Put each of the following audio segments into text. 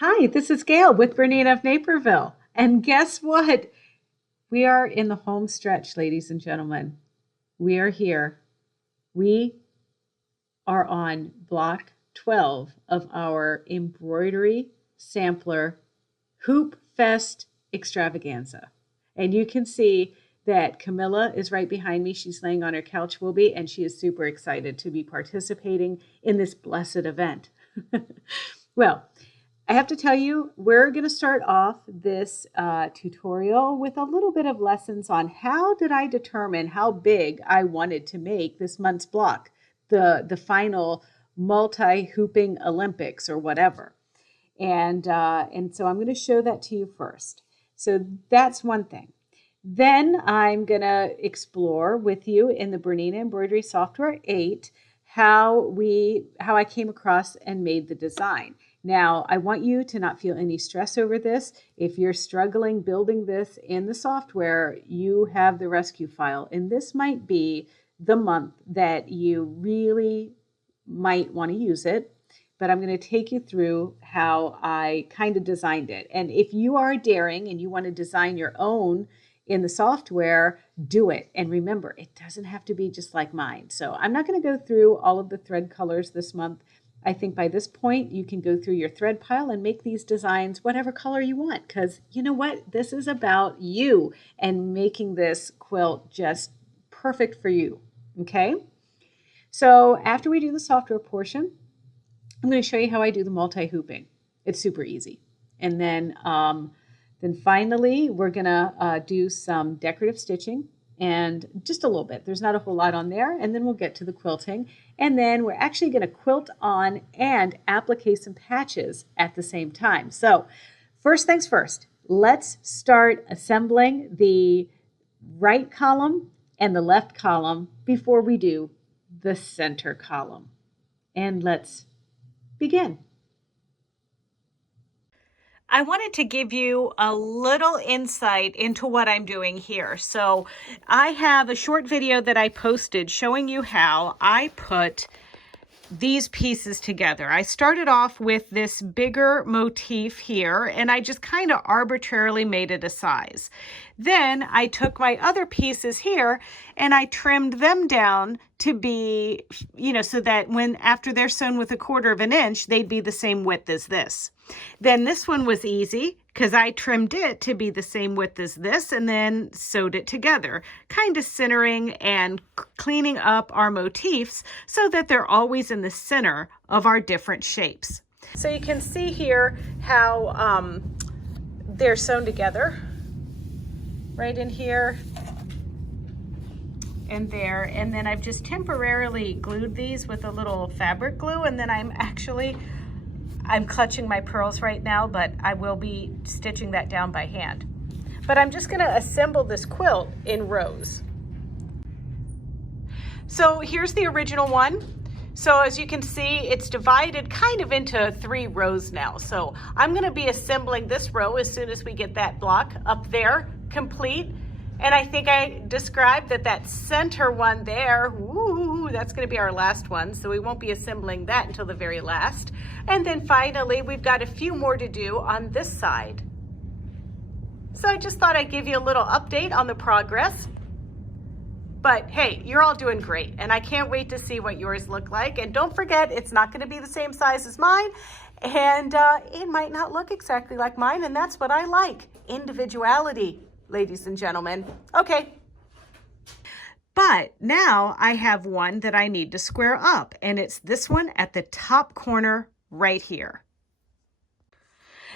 Hi, this is Gayle with BERNINA of Naperville. And guess what? We are in the home stretch, ladies and gentlemen. We are here. We are on block 12 of our embroidery sampler Hoop Fest extravaganza. And you can see that Camilla is right behind me. She's laying on her couch, will be, and she is super excited to be participating in this blessed event. Well, I have to tell you, we're going to start off this tutorial with a little bit of lessons on how did I determine how big I wanted to make this month's block, the final multi-hooping Olympics or whatever. And so I'm going to show that to you first. So that's one thing. Then I'm going to explore with you in the Bernina Embroidery Software 8 how I came across and made the design. Now, I want you to not feel any stress over this. If you're struggling building this in the software, you have the rescue file. And this might be the month that you really might want to use it. But I'm going to take you through how I kind of designed it. And if you are daring and you want to design your own in the software, do it. And remember, it doesn't have to be just like mine. So I'm not going to go through all of the thread colors this month. I think by this point, you can go through your thread pile and make these designs whatever color you want, because you know what? This is about you and making this quilt just perfect for you, okay? So after we do the software portion, I'm going to show you how I do the multi-hooping. It's super easy. And then finally, we're going to do some decorative stitching. And just a little bit. There's not a whole lot on there. And then we'll get to the quilting. And then we're actually going to quilt on and applique some patches at the same time. So first things first, let's start assembling the right column and the left column before we do the center column. And let's begin. I wanted to give you a little insight into what I'm doing here. So I have a short video that I posted showing you how I put these pieces together. I started off with this bigger motif here, and I just kind of arbitrarily made it a size. Then I took my other pieces here and I trimmed them down to be, so that after they're sewn with 1/4 of an inch, they'd be the same width as this. Then this one was easy because I trimmed it to be the same width as this and then sewed it together, kind of centering and cleaning up our motifs so that they're always in the center of our different shapes. So you can see here how they're sewn together right in here and there. And then I've just temporarily glued these with a little fabric glue, and then I'm clutching my pearls right now, but I will be stitching that down by hand. But I'm just going to assemble this quilt in rows. So here's the original one. So as you can see, it's divided kind of into 3 rows now. So I'm going to be assembling this row as soon as we get that block up there complete. And I think I described that center one there, woo, that's going to be our last one. So we won't be assembling that until the very last. And then finally, we've got a few more to do on this side. So I just thought I'd give you a little update on the progress. But hey, you're all doing great. And I can't wait to see what yours look like. And don't forget, it's not going to be the same size as mine. And it might not look exactly like mine. And that's what I like, individuality. Ladies and gentlemen. Okay. But now I have one that I need to square up, and it's this one at the top corner right here.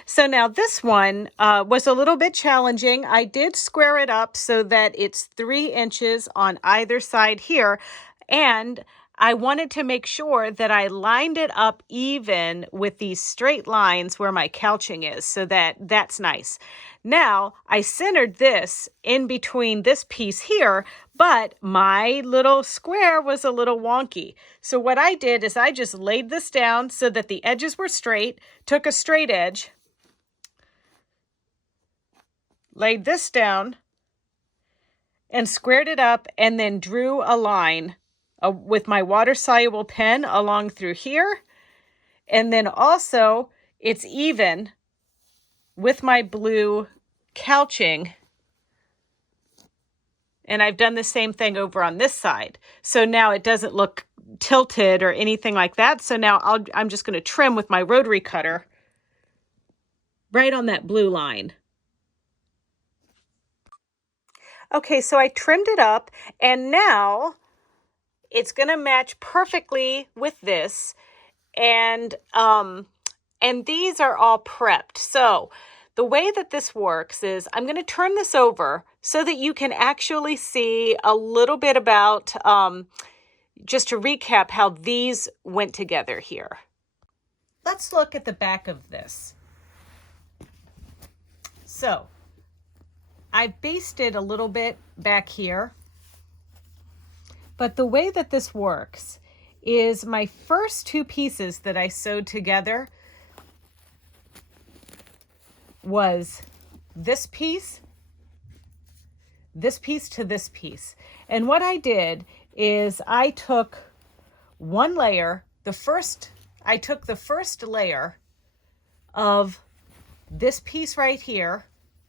So now this one was a little bit challenging. I did square it up so that it's 3 inches on either side here, and I wanted to make sure that I lined it up even with these straight lines where my couching is, so that's nice. Now, I centered this in between this piece here, but my little square was a little wonky. So what I did is I just laid this down so that the edges were straight, took a straight edge, laid this down, and squared it up, and then drew a line with my water-soluble pen along through here. And then also it's even with my blue couching. And I've done the same thing over on this side. So now it doesn't look tilted or anything like that. So now I'm just going to trim with my rotary cutter right on that blue line. Okay, so I trimmed it up, and now it's going to match perfectly with this. And these are all prepped. So the way that this works is I'm going to turn this over so that you can actually see a little bit about, just to recap how these went together here. Let's look at the back of this. So I've basted a little bit back here, but the way that this works is my first two pieces that I sewed together was this piece to this piece. And what I did is I took one layer, I took the first layer of this piece right here,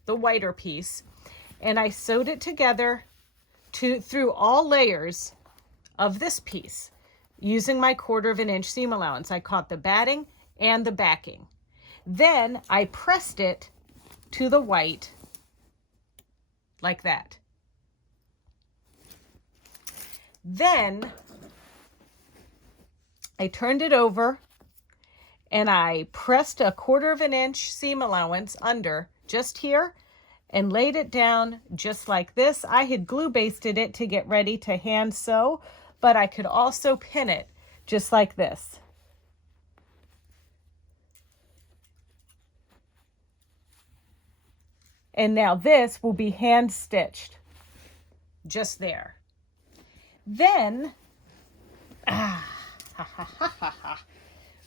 the whiter piece, and I sewed it together through all layers of this piece using my 1/4 inch seam allowance. I caught the batting and the backing. Then I pressed it to the white like that. Then I turned it over and I pressed a 1/4 inch seam allowance under just here and laid it down just like this. I had glue basted it to get ready to hand sew, but I could also pin it just like this. And now this will be hand stitched just there. Then,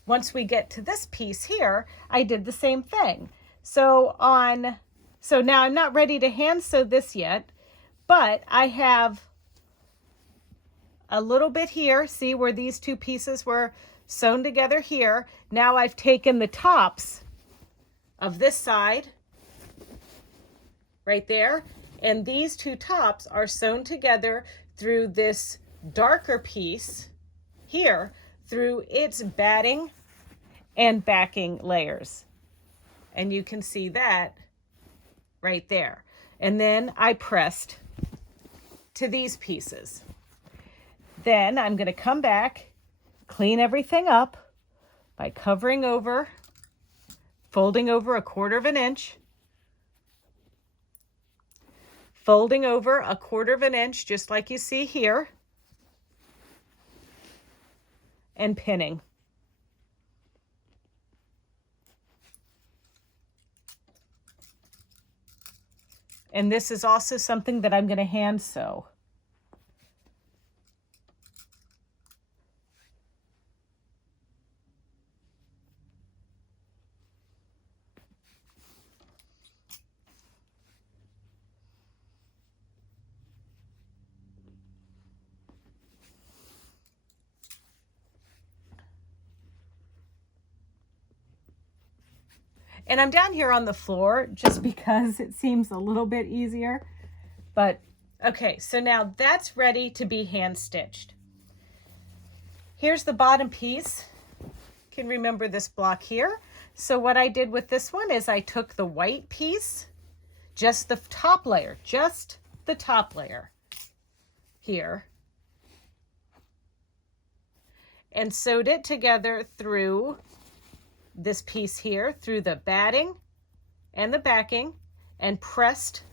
once we get to this piece here, I did the same thing. So now I'm not ready to hand sew this yet, but I have a little bit here. See where these two pieces were sewn together here. Now I've taken the tops of this side right there, and these two tops are sewn together through this darker piece here, through its batting and backing layers. And you can see that right there. And then I pressed to these pieces. Then I'm going to come back, clean everything up by covering over, folding over a 1/4 inch, folding over a 1/4 inch, just like you see here, and pinning. And this is also something that I'm going to hand sew. And I'm down here on the floor just because it seems a little bit easier. But okay, so now that's ready to be hand stitched. Here's the bottom piece. You can remember this block here. So what I did with this one is I took the white piece, just the top layer here, and sewed it together through this piece here, through the batting and the backing, and pressed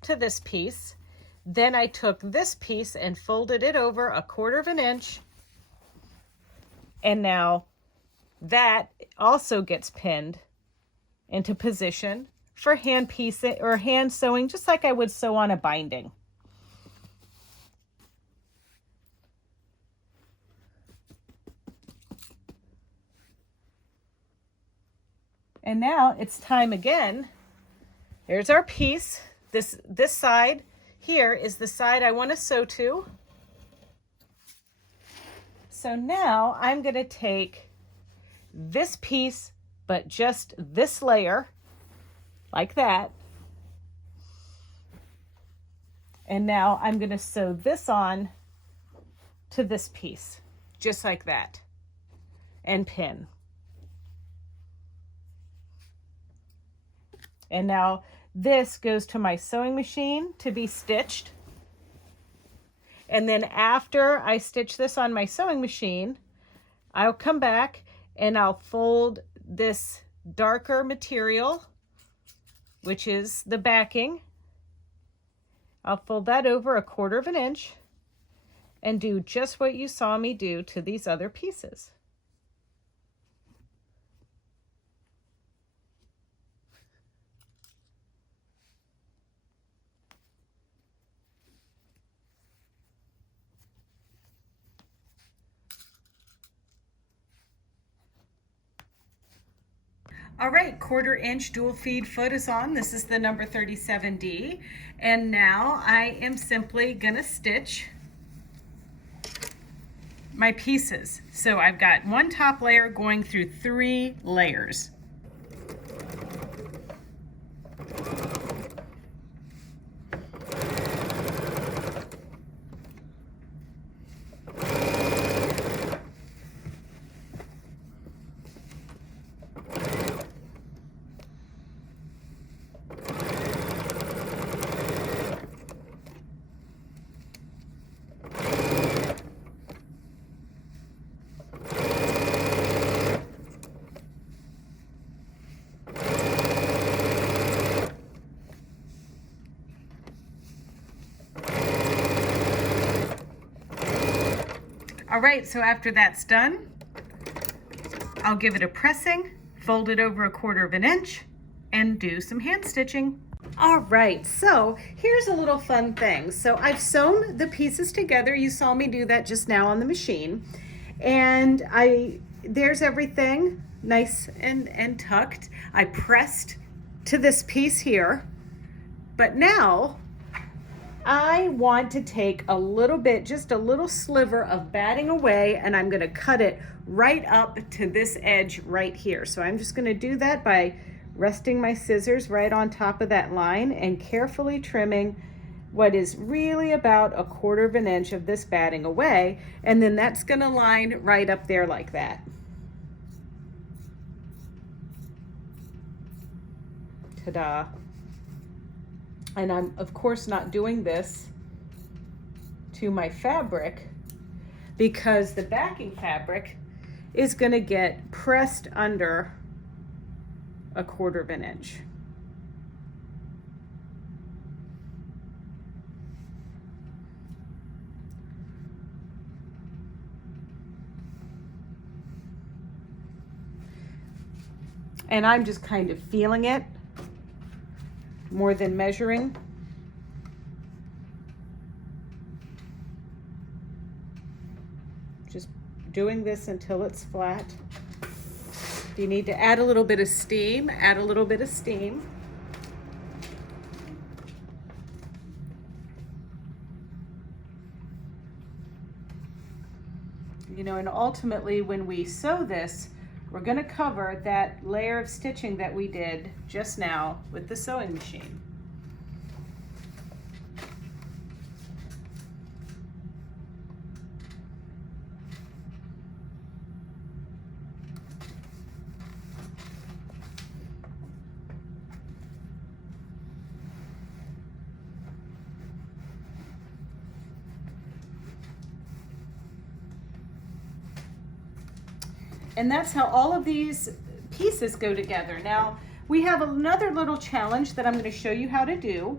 to this piece. Then I took this piece and folded it over a 1/4 inch, and now that also gets pinned into position for hand piecing or hand sewing, just like I would sew on a binding. And now it's time again. Here's our piece. This side here is the side I want to sew to. So now I'm going to take this piece but just this layer like that. And now I'm going to sew this on to this piece, just like that, and pin. And now this goes to my sewing machine to be stitched. And then after I stitch this on my sewing machine, I'll come back and I'll fold this darker material, which is the backing. I'll fold that over 1/4 of an inch and do just what you saw me do to these other pieces. All right, 1/4 inch dual feed foot is on. This is the number 37D. And now I am simply gonna stitch my pieces. So I've got one top layer going through 3 layers. All right, so after that's done, I'll give it a pressing, fold it over 1/4 of an inch, and do some hand stitching. All right, so here's a little fun thing. So I've sewn the pieces together. You saw me do that just now on the machine. And there's everything nice and tucked. I pressed to this piece here, but now I want to take a little bit, just a little sliver of batting away, and I'm gonna cut it right up to this edge right here. So I'm just gonna do that by resting my scissors right on top of that line and carefully trimming what is really about 1/4 of an inch of this batting away. And then that's gonna line right up there like that. Ta-da. And I'm of course not doing this to my fabric because the backing fabric is going to get pressed under 1/4 of an inch. And I'm just kind of feeling it more than measuring. Just doing this until it's flat. If you need to add a little bit of steam, add a little bit of steam. You know, and ultimately when we sew this, we're going to cover that layer of stitching that we did just now with the sewing machine. And that's how all of these pieces go together. Now, we have another little challenge that I'm going to show you how to do,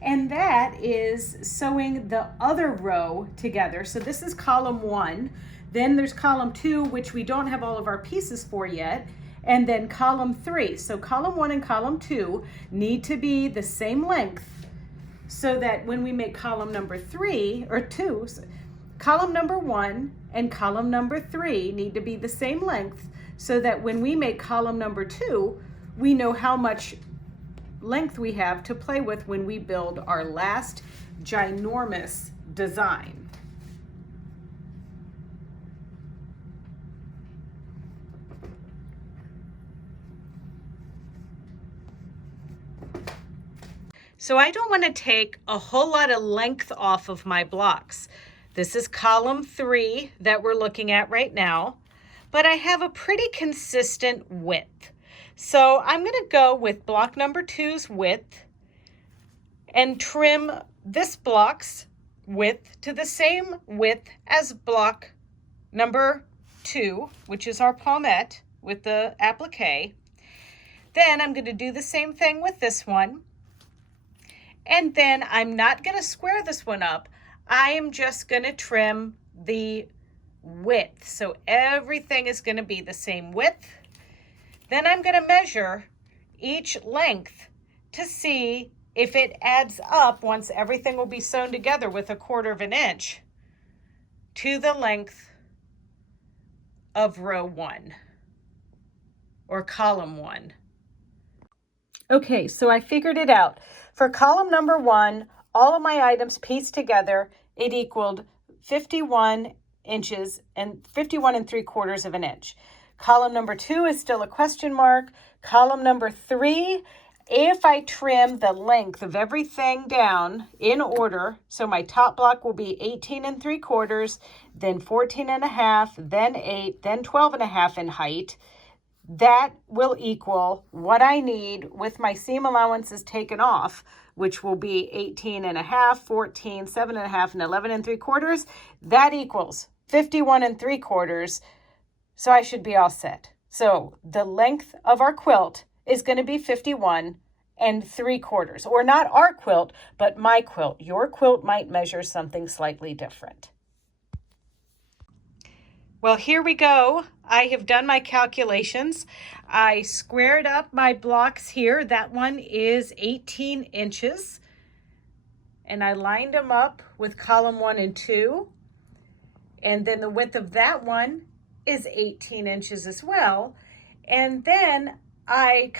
and that is sewing the other row together. So this is column 1, then there's column 2, which we don't have all of our pieces for yet, and then column 3. So column 1 and column 2 need to be the same length so that when we make column number 3, or 2, column number 1 and column number 3 need to be the same length so that when we make column number 2, we know how much length we have to play with when we build our last ginormous design. So I don't want to take a whole lot of length off of my blocks. This is column 3 that we're looking at right now, but I have a pretty consistent width. So I'm going to go with block number 2's width and trim this block's width to the same width as block number 2, which is our palmette with the applique. Then I'm going to do the same thing with this one. And then I'm not going to square this one up. I am just going to trim the width. So everything is going to be the same width. Then I'm going to measure each length to see if it adds up once everything will be sewn together with 1/4 of an inch to the length of row 1 or column 1. Okay, so I figured it out. For column number 1, all of my items pieced together, it equaled 51 inches and 51 3/4 of an inch. Column number 2 is still a question mark. Column number 3, if I trim the length of everything down in order, so my top block will be 18 3/4, then 14 1/2, then 8, then 12 1/2 in height. That will equal what I need with my seam allowances taken off, which will be 18 1/2, 14, 7 1/2, and 11 3/4. That equals 51 3/4. So I should be all set. So the length of our quilt is going to be 51 3/4, or not our quilt, but my quilt. Your quilt might measure something slightly different. Well, here we go. I have done my calculations. I squared up my blocks here. That one is 18 inches. And I lined them up with column 1 and 2. And then the width of that one is 18 inches as well. And then I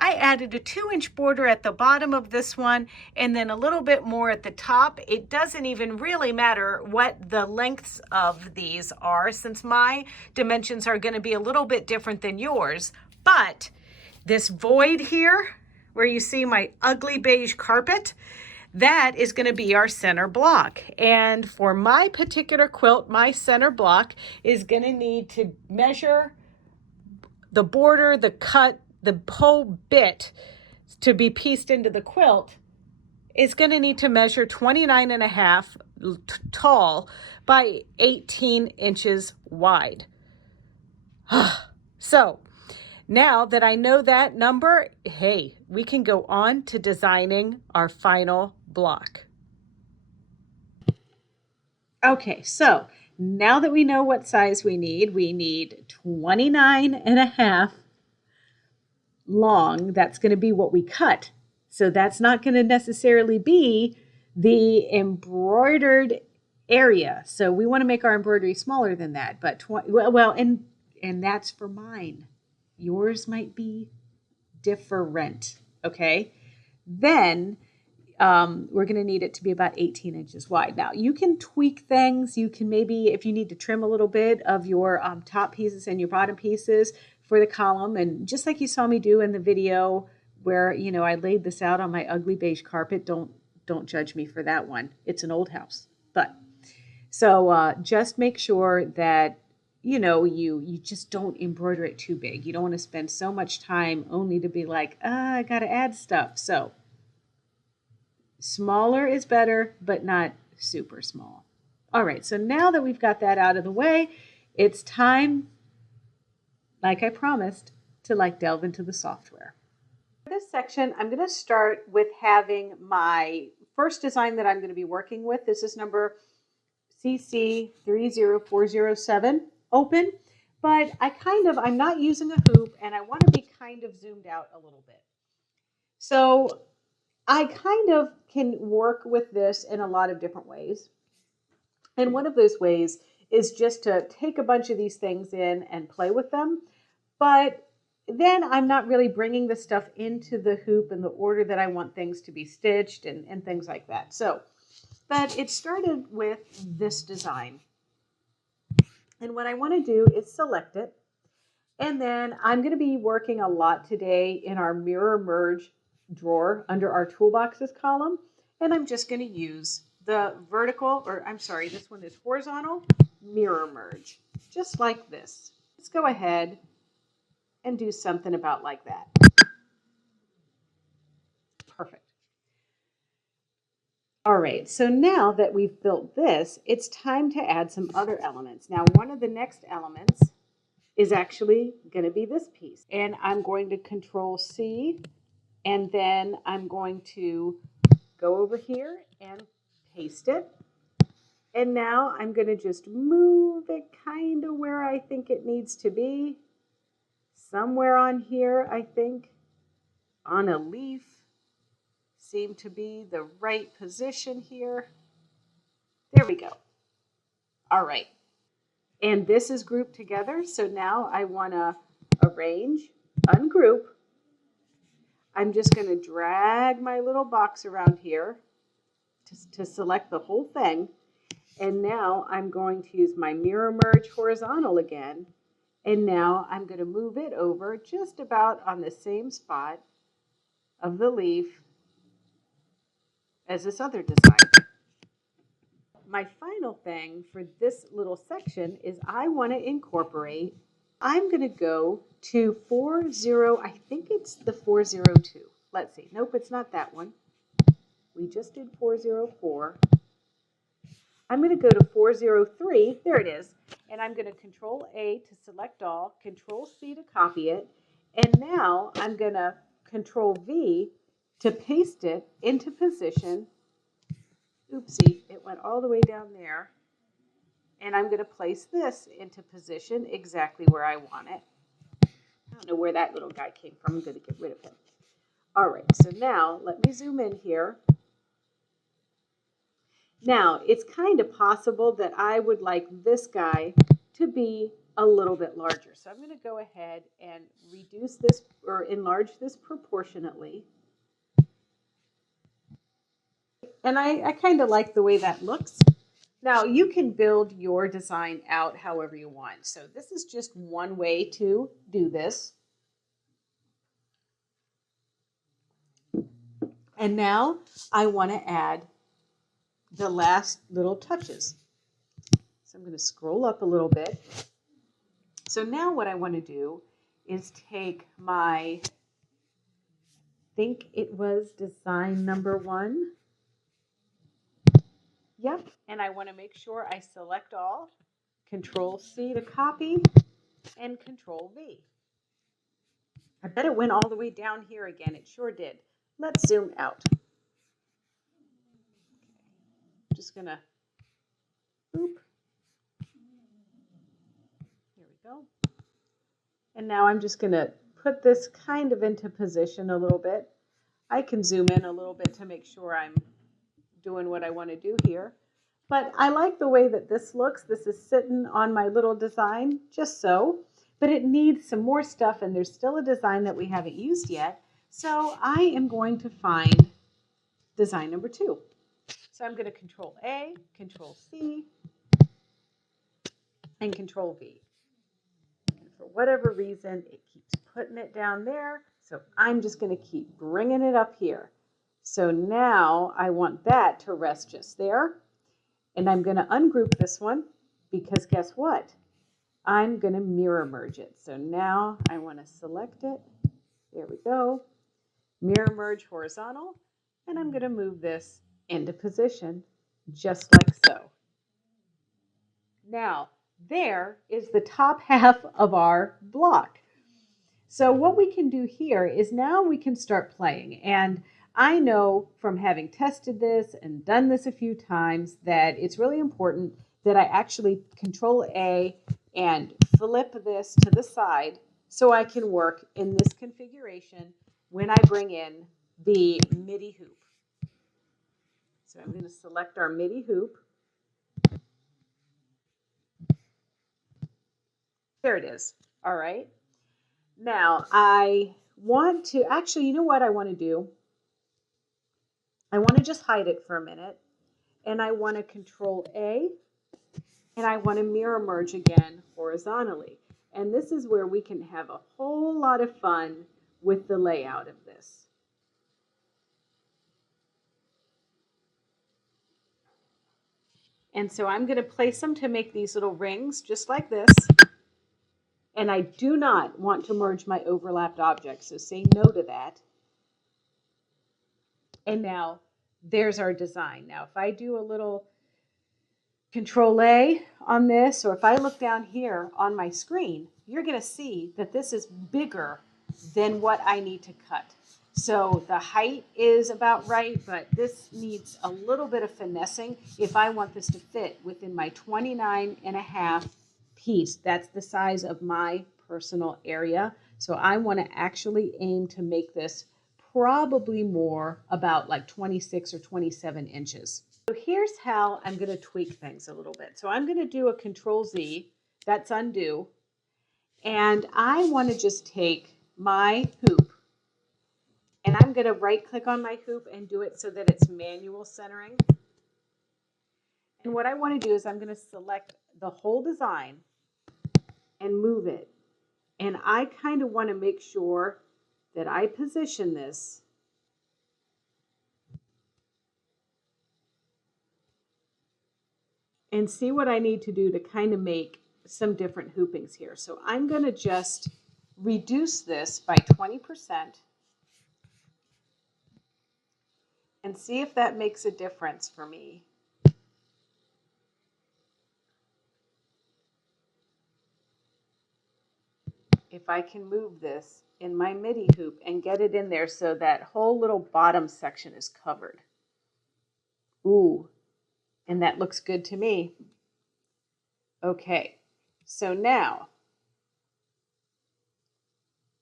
added a 2-inch border at the bottom of this one and then a little bit more at the top. It doesn't even really matter what the lengths of these are, since my dimensions are going to be a little bit different than yours. But this void here, where you see my ugly beige carpet, that is going to be our center block. And for my particular quilt, my center block is going to need to measure the border, the cut, the whole bit to be pieced into the quilt is going to need to measure 29 1/2 tall by 18 inches wide. So now that I know that number, hey, we can go on to designing our final block. Okay, so now that we know what size we need 29 1/2 long. That's going to be what we cut. So that's not going to necessarily be the embroidered area. So we want to make our embroidery smaller than that. But and that's for mine. Yours might be different. Okay. Then we're going to need it to be about 18 inches wide. Now you can tweak things. You can maybe, if you need to trim a little bit of your top pieces and your bottom pieces for the column, and just like you saw me do in the video where, you know, I laid this out on my ugly beige carpet, don't judge me for that one. It's an old house. But so just make sure that, you know, you just don't embroider it too big. You don't want to spend so much time only to be like, I got to add stuff. So smaller is better, but not super small. All right, so now that we've got that out of the way, it's time, like I promised, to delve into the software. For this section, I'm going to start with having my first design that I'm going to be working with. This is number CC30407 open, but I'm not using a hoop and I want to be kind of zoomed out a little bit. So I kind of can work with this in a lot of different ways. And one of those ways is just to take a bunch of these things in and play with them. But then I'm not really bringing the stuff into the hoop in the order that I want things to be stitched and things like that. So, but it started with this design. And what I want to do is select it. And then I'm going to be working a lot today in our mirror merge drawer under our toolboxes column. And I'm just going to use the vertical, or I'm sorry, this one is horizontal mirror merge, just like this. Let's go ahead and do something about like that. Perfect. All right, so now that we've built this, it's time to add some other elements. Now, one of the next elements is actually going to be this piece. And I'm going to Control C, and then I'm going to go over here and paste it. And now I'm going to just move it kind of where I think it needs to be. Somewhere on here, I think, on a leaf, seem to be the right position here. There we go. All right. And this is grouped together. So now I want to arrange, ungroup. I'm just going to drag my little box around here to select the whole thing. And now I'm going to use my mirror merge horizontal again. And now I'm going to move it over just about on the same spot of the leaf as this other design. My final thing for this little section is I want to incorporate, I'm going to go to 40, I think it's the 402. Let's see. Nope, it's not that one. We just did 404. I'm going to go to 403. There it is. And I'm going to Control A to select all, Control C to copy it. And now I'm going to Control V to paste it into position. Oopsie, it went all the way down there. And I'm going to place this into position exactly where I want it. I don't know where that little guy came from. I'm going to get rid of him. All right, so now let me zoom in here. Now, it's kind of possible that I would like this guy to be a little bit larger. So I'm going to go ahead and reduce this or enlarge this proportionately. And I kind of like the way that looks. Now, you can build your design out however you want. So this is just one way to do this. And now I want to add the last little touches. So I'm going to scroll up a little bit. So now what I want to do is take my, I think it was design number 1. Yep, and I want to make sure I select all, Control C to copy, and Control V. I bet it went all the way down here again. It sure did. Let's zoom out. I'm just going to, boop. Here we go. And now I'm just going to put this kind of into position a little bit. I can zoom in a little bit to make sure I'm doing what I want to do here. But I like the way that this looks. This is sitting on my little design, just so. But it needs some more stuff, and there's still a design that we haven't used yet. So I am going to find design number 2. So I'm going to Control A, Control C, and Control V. And for whatever reason, it keeps putting it down there. So I'm just going to keep bringing it up here. So now I want that to rest just there. And I'm going to ungroup this one because guess what? I'm going to mirror merge it. So now I want to select it. There we go. Mirror merge horizontal. And I'm going to move this into position just like so. Now, there is the top half of our block. So what we can do here is now we can start playing. And I know from having tested this and done this a few times that it's really important that I actually Control A and flip this to the side so I can work in this configuration when I bring in the MIDI hoop. So I'm going to select our MIDI hoop. There it is. All right. Now I want to, actually, you know what I want to do? I want to just hide it for a minute, and I want to Control A, and I want to mirror merge again horizontally. And this is where we can have a whole lot of fun with the layout of this. And so I'm going to place them to make these little rings just like this. And I do not want to merge my overlapped objects, so say no to that. And now there's our design. Now if I do a little Control A on this, or if I look down here on my screen, you're going to see that this is bigger than what I need to cut. So the height is about right, but this needs a little bit of finessing if I want this to fit within my 29.5 piece. That's the size of my personal area. So I want to actually aim to make this probably more about like 26 or 27 inches. So here's how I'm going to tweak things a little bit. So I'm going to do a Control Z, that's undo, and I want to just take my hoop and I'm going to right click on my hoop and do it so that it's manual centering. And what I want to do is I'm going to select the whole design and move it. And I kind of want to make sure that I position this and see what I need to do to kind of make some different hoopings here. So I'm going to just reduce this by 20% and see if that makes a difference for me. If I can move this in my MIDI hoop and get it in there so that whole little bottom section is covered. Ooh, and that looks good to me. Okay, so now,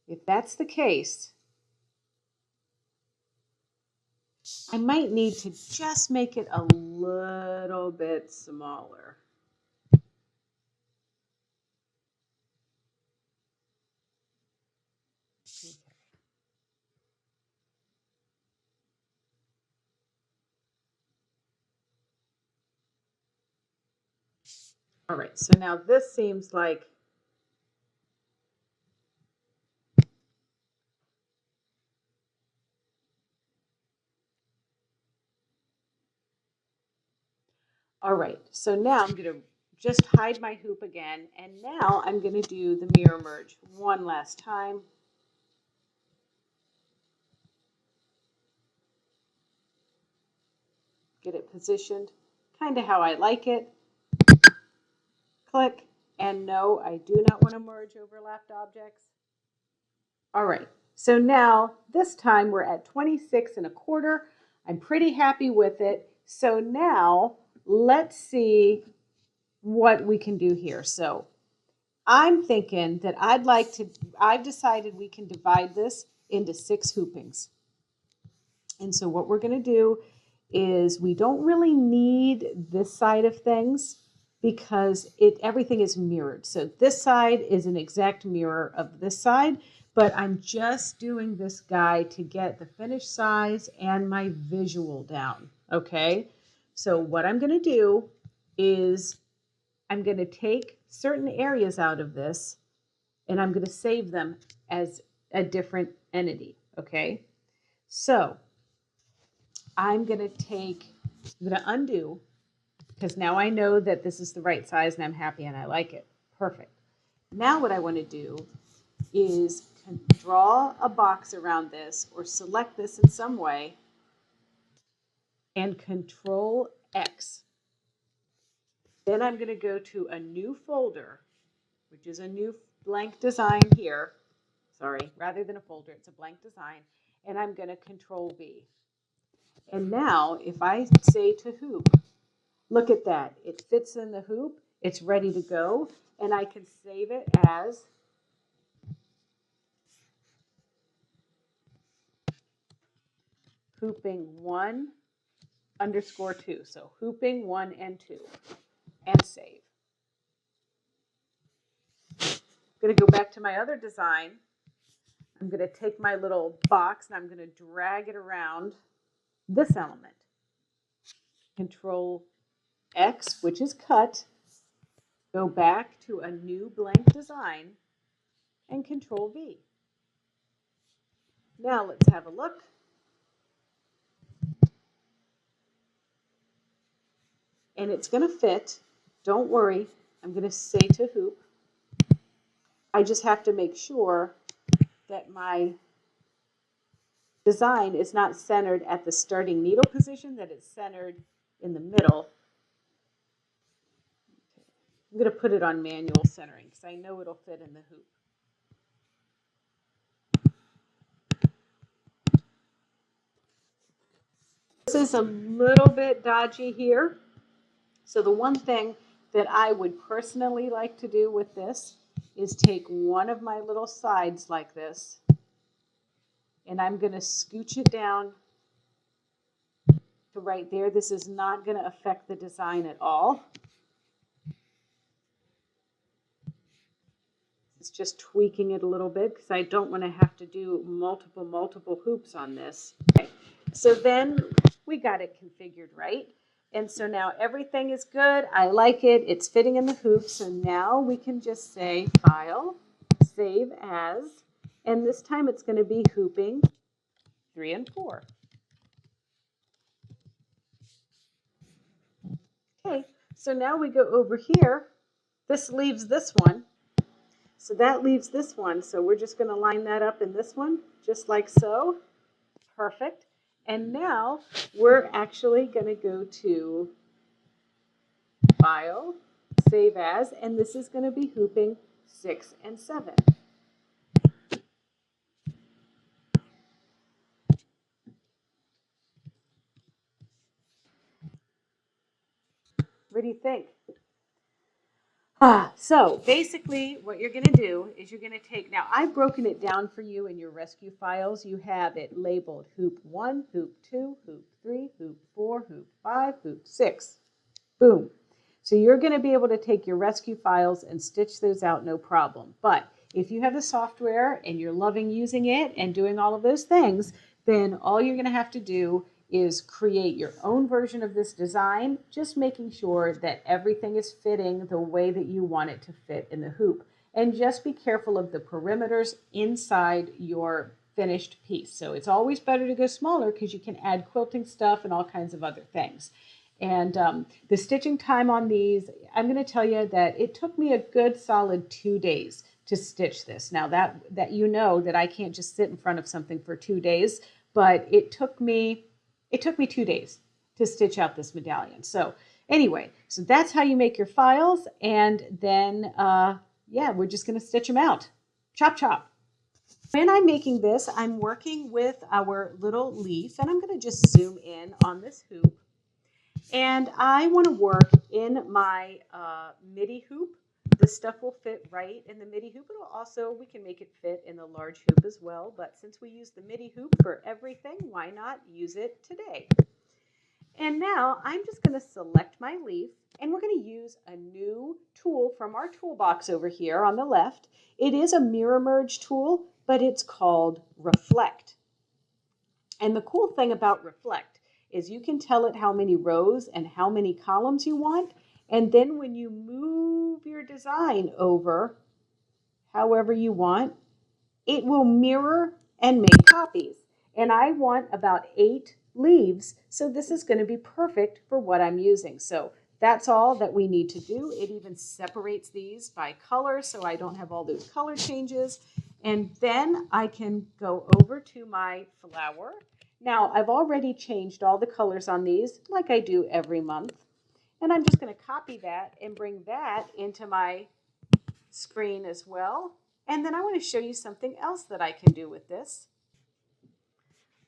if that's the case, I might need to just make it a little bit smaller. All right, so now this seems like all right, so now I'm going to just hide my hoop again, and now I'm going to do the mirror merge one last time. Get it positioned kind of how I like it. Click, and no, I do not want to merge overlapped objects. All right, so now this time we're at 26.25. I'm pretty happy with it. So now let's see what we can do here. So I'm thinking that I've decided we can divide this into 6 hoopings. And so what we're going to do is we don't really need this side of things because everything is mirrored. So this side is an exact mirror of this side, but I'm just doing this guy to get the finished size and my visual down, okay? So what I'm going to do is I'm going to take certain areas out of this and I'm going to save them as a different entity, okay? So I'm going to undo because now I know that this is the right size and I'm happy and I like it. Perfect. Now what I want to do is draw a box around this or select this in some way and Control X. Then I'm going to go to a new folder, which is a new blank design here. Sorry, rather than a folder, it's a blank design. And I'm going to Control V. And now if I say to hoop, look at that. It fits in the hoop. It's ready to go. And I can save it as hooping 1_2. So hooping 1 and 2 and save. I'm going to go back to my other design. I'm going to take my little box and I'm going to drag it around this element. Control X, which is cut. Go back to a new blank design and Control V. Now let's have a look. and it's going to fit. Don't worry. I'm going to say to hoop. I just have to make sure that my design is not centered at the starting needle position, that it's centered in the middle. I'm going to put it on manual centering because I know it'll fit in the hoop. This is a little bit dodgy here. So the one thing that I would personally like to do with this is take one of my little sides like this, and I'm going to scooch it down to right there. This is not going to affect the design at all. It's just tweaking it a little bit because I don't want to have to do multiple hoops on this. Okay. So then we got it configured right. And so now everything is good. I like it. It's fitting in the hoop. So now we can just say File, Save As, and this time it's going to be hooping 3 and 4. Okay, so now we go over here. This leaves this one. So that leaves this one. So we're just going to line that up in this one, just like so. Perfect. And now we're actually going to go to File, Save As, and this is going to be hooping 6 and 7. What do you think? So basically what you're going to do is you're going to take, now I've broken it down for you in your rescue files. You have it labeled hoop 1, hoop 2, hoop 3, hoop 4, hoop 5, hoop 6. Boom. So you're going to be able to take your rescue files and stitch those out no problem. But if you have the software and you're loving using it and doing all of those things, then all you're going to have to do is create your own version of this design, just making sure that everything is fitting the way that you want it to fit in the hoop. And just be careful of the perimeters inside your finished piece. So it's always better to go smaller because you can add quilting stuff and all kinds of other things. And the stitching time on these, I'm going to tell you that it took me a good solid 2 days to stitch this. Now that you know that I can't just sit in front of something for 2 days, but it took me 2 days to stitch out this medallion. So anyway, so that's how you make your files. And then, yeah, we're just going to stitch them out. Chop, chop. When I'm making this, I'm working with our little leaf, and I'm going to just zoom in on this hoop. And I want to work in my midi hoop. This stuff will fit right in the midi hoop. It'll also, we can make it fit in the large hoop as well. But since we use the midi hoop for everything, why not use it today? And now I'm just going to select my leaf, and we're going to use a new tool from our toolbox over here on the left. It is a mirror merge tool, but it's called Reflect. And the cool thing about Reflect is you can tell it how many rows and how many columns you want. And then when you move your design over however you want, it will mirror and make copies. And I want about 8 leaves, so this is going to be perfect for what I'm using. So that's all that we need to do. It even separates these by color, so I don't have all those color changes. And then I can go over to my flower. Now, I've already changed all the colors on these like I do every month. And I'm just going to copy that and bring that into my screen as well. And then I want to show you something else that I can do with this.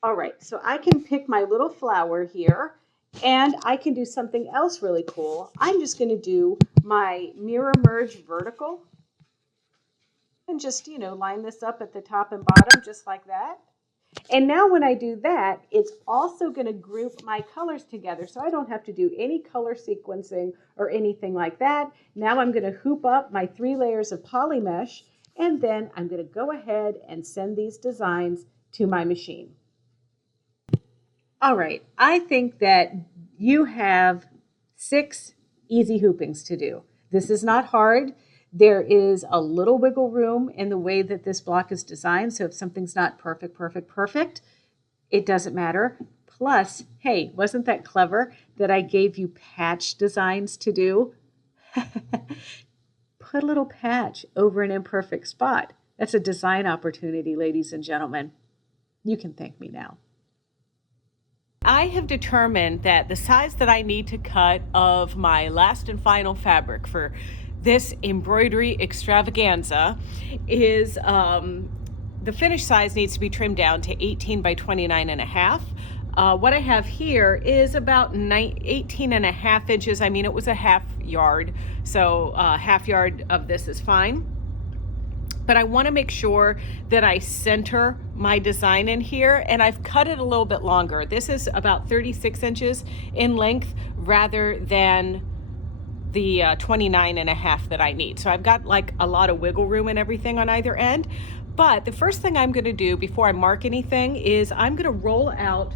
All right, so I can pick my little flower here, and I can do something else really cool. I'm just going to do my mirror merge vertical and just, line this up at the top and bottom just like that. And now when I do that, it's also going to group my colors together, so I don't have to do any color sequencing or anything like that. Now I'm going to hoop up my 3 layers of poly mesh, and then I'm going to go ahead and send these designs to my machine. All right, I think that you have 6 easy hoopings to do. This is not hard. There is a little wiggle room in the way that this block is designed, so if something's not perfect, it doesn't matter. Plus, hey, wasn't that clever that I gave you patch designs to do? Put a little patch over an imperfect spot. That's a design opportunity, ladies and gentlemen. You can thank me now. I have determined that the size that I need to cut of my last and final fabric for this embroidery extravaganza is the finished size needs to be trimmed down to 18 by 29 and a half. What I have here is about 18 and a half inches. I mean, it was a half yard, so half yard of this is fine. But I want to make sure that I center my design in here, and I've cut it a little bit longer. This is about 36 inches in length rather than the 29 and a half that I need. So I've got like a lot of wiggle room and everything on either end. But the first thing I'm going to do before I mark anything is I'm going to roll out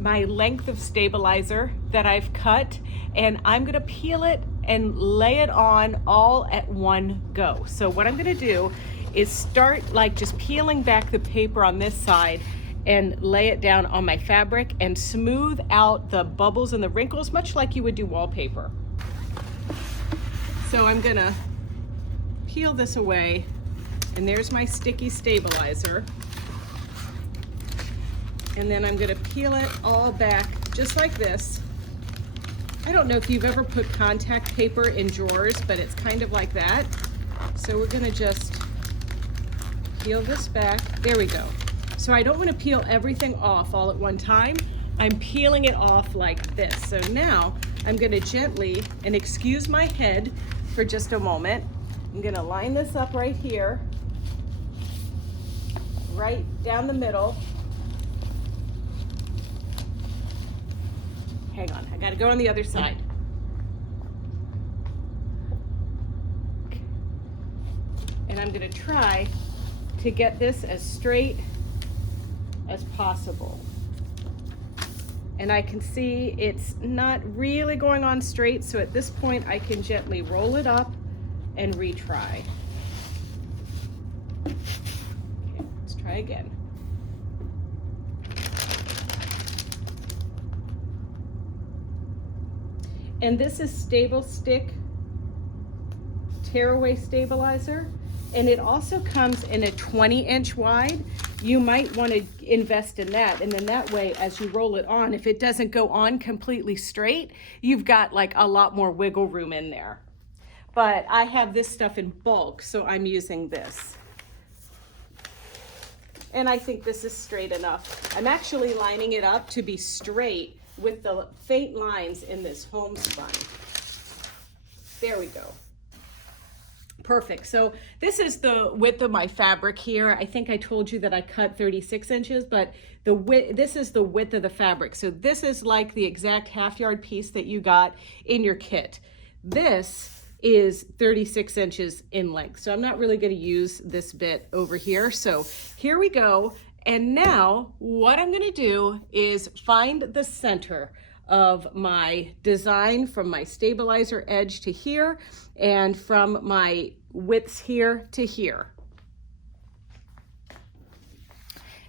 my length of stabilizer that I've cut, and I'm going to peel it and lay it on all at one go. So what I'm going to do is start like just peeling back the paper on this side and lay it down on my fabric and smooth out the bubbles and the wrinkles, much like you would do wallpaper. So I'm going to peel this away, and there's my sticky stabilizer. And then I'm going to peel it all back just like this. I don't know if you've ever put contact paper in drawers, but it's kind of like that. So we're going to just peel this back. There we go. So I don't want to peel everything off all at one time. I'm peeling it off like this. So now I'm going to gently, and excuse my head for just a moment, I'm going to line this up right here, right down the middle. Hang on, I gotta go on the other side. And I'm gonna try to get this as straight as possible. And I can see it's not really going on straight, so at this point I can gently roll it up and retry. Okay, let's try again. And this is Stable Stick tearaway stabilizer, and it also comes in a 20-inch wide. You might want to invest in that, and then that way as you roll it on, if it doesn't go on completely straight, you've got like a lot more wiggle room in there. But I have this stuff in bulk, so I'm using this. And I think this is straight enough. I'm actually lining it up to be straight with the faint lines in this homespun. There we go. Perfect. So this is the width of my fabric here. I think I told you that I cut 36 inches, but this is the width of the fabric. So this is like the exact half yard piece that you got in your kit. This is 36 inches in length. So I'm not really going to use this bit over here. So here we go. And now what I'm going to do is find the center of my design from my stabilizer edge to here and from my widths here to here.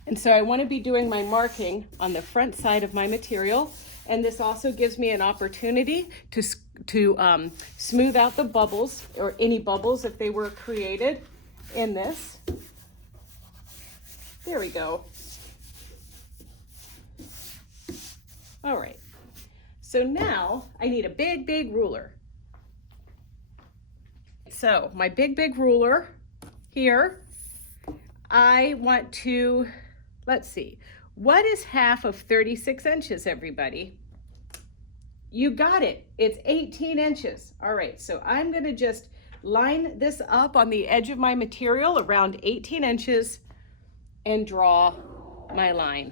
And so I want to be doing my marking on the front side of my material, and this also gives me an opportunity to smooth out the bubbles, or any bubbles if they were created in this. There we go. All right. So now I need a big, big ruler. So my big, big ruler here, I want to, let's see, what is half of 36 inches, everybody? You got it. It's 18 inches. All right. So I'm going to just line this up on the edge of my material around 18 inches and draw my line.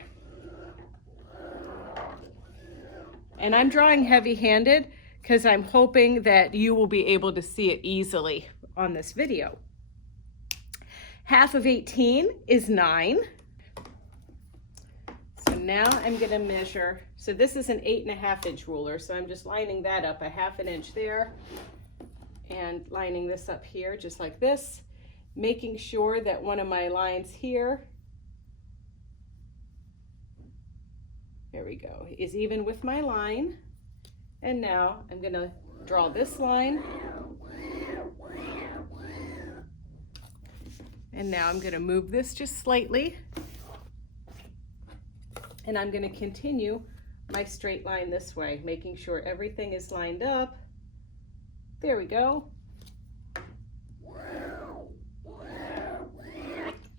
And I'm drawing heavy-handed because I'm hoping that you will be able to see it easily on this video. Half of 18 is 9. So now I'm going to measure. So this is an 8.5 inch ruler. So I'm just lining that up a 1/2 inch there and lining this up here just like this, making sure that one of my lines here there we go, is even with my line. And now I'm gonna draw this line. And now I'm gonna move this just slightly. And I'm gonna continue my straight line this way, making sure everything is lined up. There we go.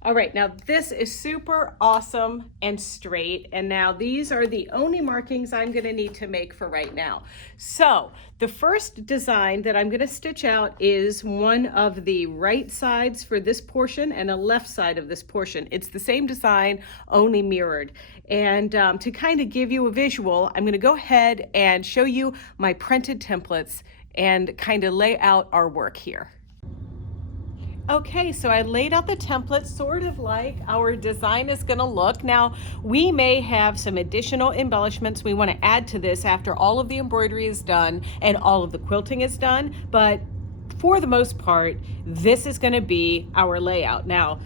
All right, now this is super awesome and straight, and now these are the only markings I'm gonna need to make for right now. So the first design that I'm gonna stitch out is one of the right sides for this portion and a left side of this portion. It's the same design, only mirrored. And to kind of give you a visual, I'm gonna go ahead and show you my printed templates and kind of lay out our work here. Okay, so I laid out the template sort of like our design is gonna look. Now, we may have some additional embellishments we wanna add to this after all of the embroidery is done and all of the quilting is done, but for the most part, this is gonna be our layout. Now,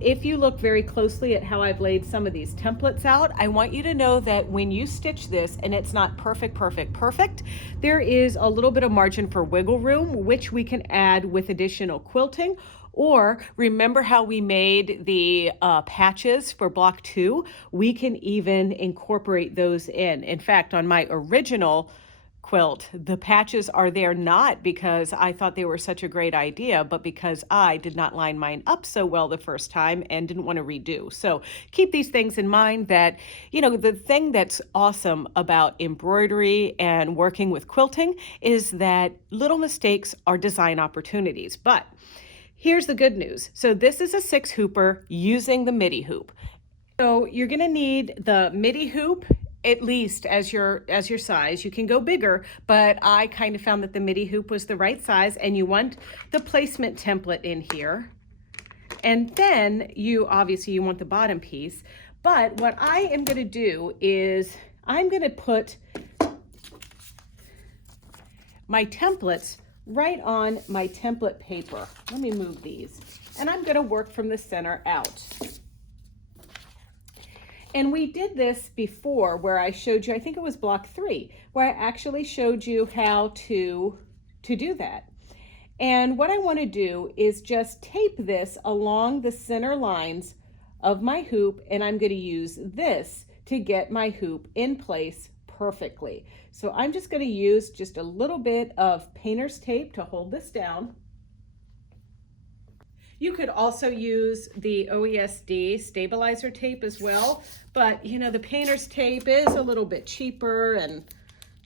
if you look very closely at how I've laid some of these templates out, I want you to know that when you stitch this and it's not perfect, there is a little bit of margin for wiggle room, which we can add with additional quilting. Or remember how we made the patches for block 2? We can even incorporate those in. In fact, on my original quilt, the patches are there not because I thought they were such a great idea, but because I did not line mine up so well the first time and didn't want to redo. So keep these things in mind that, you know, the thing that's awesome about embroidery and working with quilting is that little mistakes are design opportunities. But here's the good news. So this is a 6 hooper using the midi hoop. So you're going to need the midi hoop at least as your size. You can go bigger, but I kind of found that the midi hoop was the right size, and you want the placement template in here. And then you want the bottom piece. But what I am going to do is I'm going to put my templates right on my template paper. Let me move these. And I'm going to work from the center out. And we did this before where I showed you, I think it was block 3, where I actually showed you how to do that. And what I want to do is just tape this along the center lines of my hoop, and I'm going to use this to get my hoop in place perfectly. So I'm just going to use just a little bit of painter's tape to hold this down. You could also use the OESD stabilizer tape as well, but you know, the painter's tape is a little bit cheaper and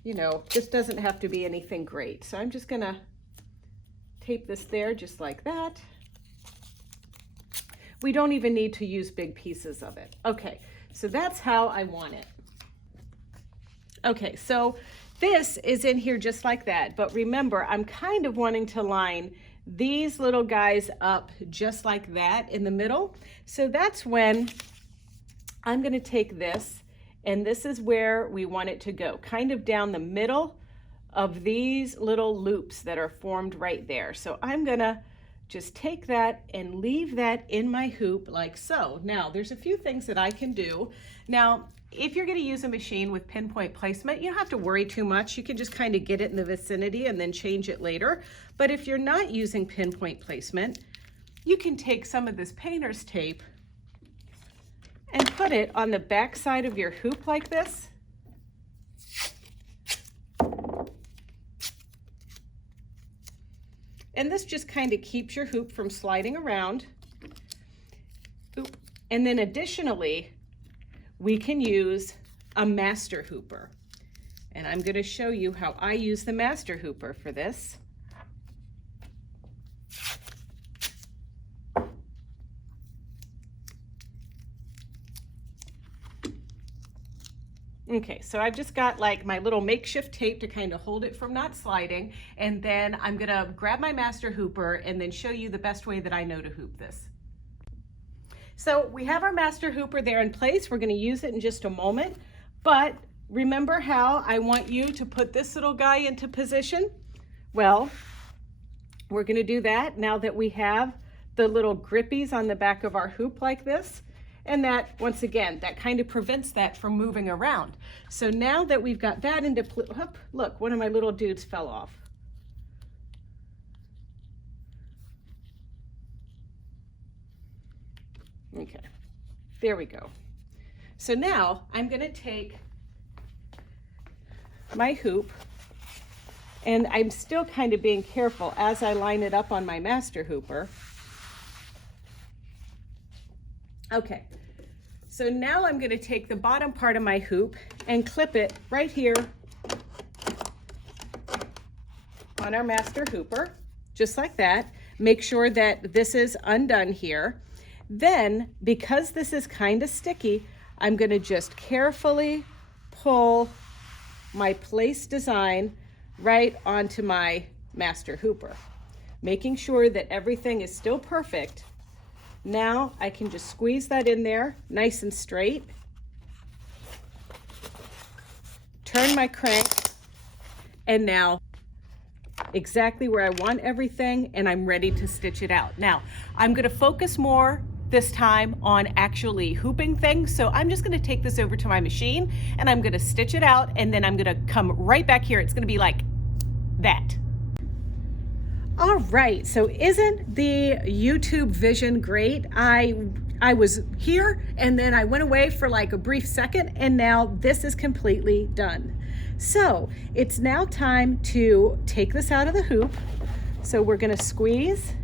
you know, this doesn't have to be anything great. So I'm just gonna tape this there just like that. We don't even need to use big pieces of it. Okay, so that's how I want it. Okay, so this is in here just like that, but remember, I'm kind of wanting to line these little guys up just like that in the middle. So that's when I'm going to take this, and this is where we want it to go, kind of down the middle of these little loops that are formed right there. So I'm going to just take that and leave that in my hoop like so. Now, there's a few things that I can do. Now, if you're going to use a machine with pinpoint placement, you don't have to worry too much. You can just kind of get it in the vicinity and then change it later. But if you're not using pinpoint placement, you can take some of this painter's tape and put it on the back side of your hoop like this. And this just kind of keeps your hoop from sliding around. Oop. And then additionally, we can use a master hooper. And I'm going to show you how I use the master hooper for this. Okay, so I've just got like my little makeshift tape to kind of hold it from not sliding, and then I'm gonna grab my master hooper and then show you the best way that I know to hoop this. So we have our master hooper there in place. We're gonna use it in just a moment, but remember how I want you to put this little guy into position? Well, we're gonna do that now that we have the little grippies on the back of our hoop like this. And that, once again, that kind of prevents that from moving around. So now that we've got that into place, look, one of my little dudes fell off. Okay, there we go. So now I'm going to take my hoop, and I'm still kind of being careful as I line it up on my master hooper. Okay, so now I'm going to take the bottom part of my hoop and clip it right here on our master hooper, just like that. Make sure that this is undone here. Then, because this is kind of sticky, I'm going to just carefully pull my place design right onto my master hooper, making sure that everything is still perfect. Now I can just squeeze that in there nice and straight, turn my crank, and now exactly where I want everything, and I'm ready to stitch it out. Now I'm going to focus more this time on actually hooping things. So I'm just going to take this over to my machine and I'm going to stitch it out, and then I'm going to come right back here. It's going to be like that. All right, so isn't the YouTube vision great? I was here and then I went away for like a brief second, and now this is completely done. So it's now time to take this out of the hoop. So we're going to squeeze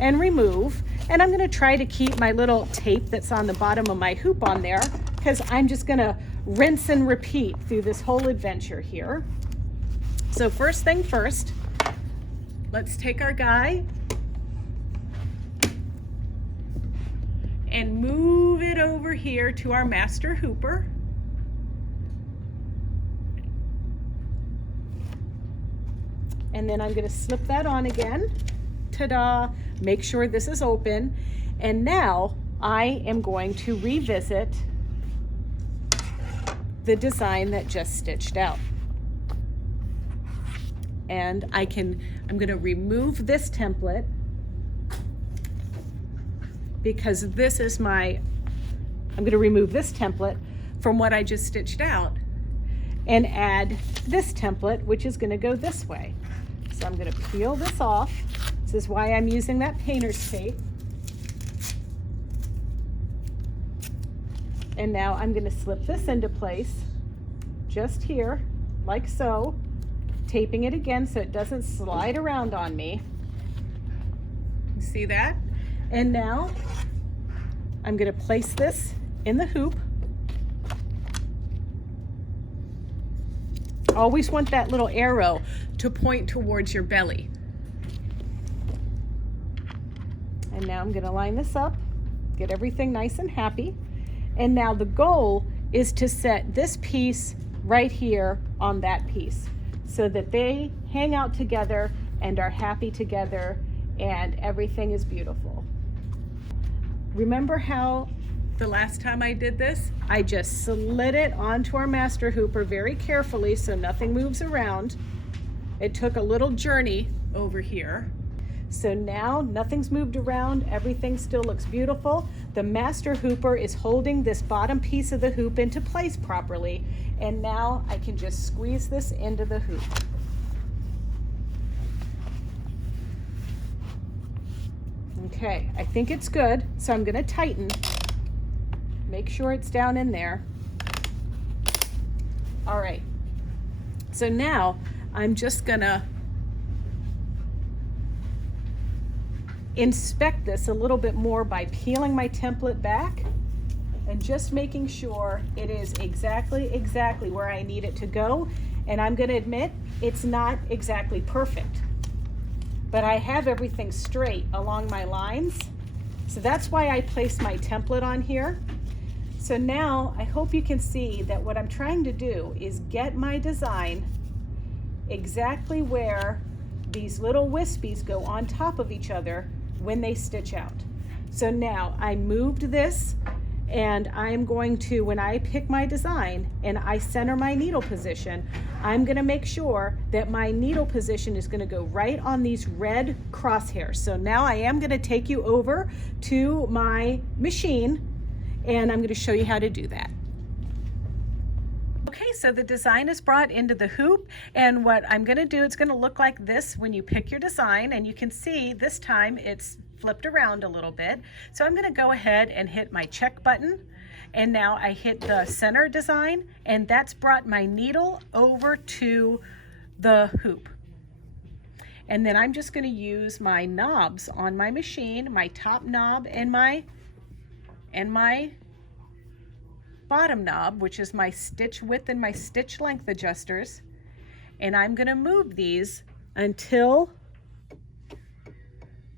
and remove, and I'm going to try to keep my little tape that's on the bottom of my hoop on there, because I'm just going to rinse and repeat through this whole adventure here. So first thing first, let's take our guy and move it over here to our master hooper. And then I'm going to slip that on again. Ta-da! Make sure this is open. And now I am going to revisit the design that just stitched out. And I'm going to remove this template, because this is I'm going to remove this template from what I just stitched out and add this template, which is going to go this way. So I'm going to peel this off. This is why I'm using that painter's tape. And now I'm going to slip this into place just here, like so, taping it again so it doesn't slide around on me. You see that? And now I'm going to place this in the hoop. Always want that little arrow to point towards your belly. And now I'm going to line this up, get everything nice and happy. And now the goal is to set this piece right here on that piece so that they hang out together and are happy together and everything is beautiful. Remember how the last time I did this, I just slid it onto our master hooper very carefully so nothing moves around. It took a little journey over here. So now nothing's moved around, everything still looks beautiful. The master hooper is holding this bottom piece of the hoop into place properly, and now I can just squeeze this into the hoop. Okay, I think it's good, so I'm going to tighten. Make sure it's down in there. All right, so now I'm just going to inspect this a little bit more by peeling my template back and just making sure it is exactly where I need it to go. And I'm going to admit it's not exactly perfect, but I have everything straight along my lines. So that's why I placed my template on here. So now I hope you can see that what I'm trying to do is get my design exactly where these little wispies go on top of each other when they stitch out. So now I moved this, and I'm going to, when I pick my design and I center my needle position, I'm going to make sure that my needle position is going to go right on these red crosshairs. So now I am going to take you over to my machine, and I'm going to show you how to do that. Okay, so the design is brought into the hoop, and what I'm going to do, it's going to look like this when you pick your design, and you can see this time it's flipped around a little bit. So I'm going to go ahead and hit my check button, and now I hit the center design, and that's brought my needle over to the hoop. And then I'm just going to use my knobs on my machine, my top knob and my bottom knob, which is my stitch width and my stitch length adjusters, and I'm going to move these until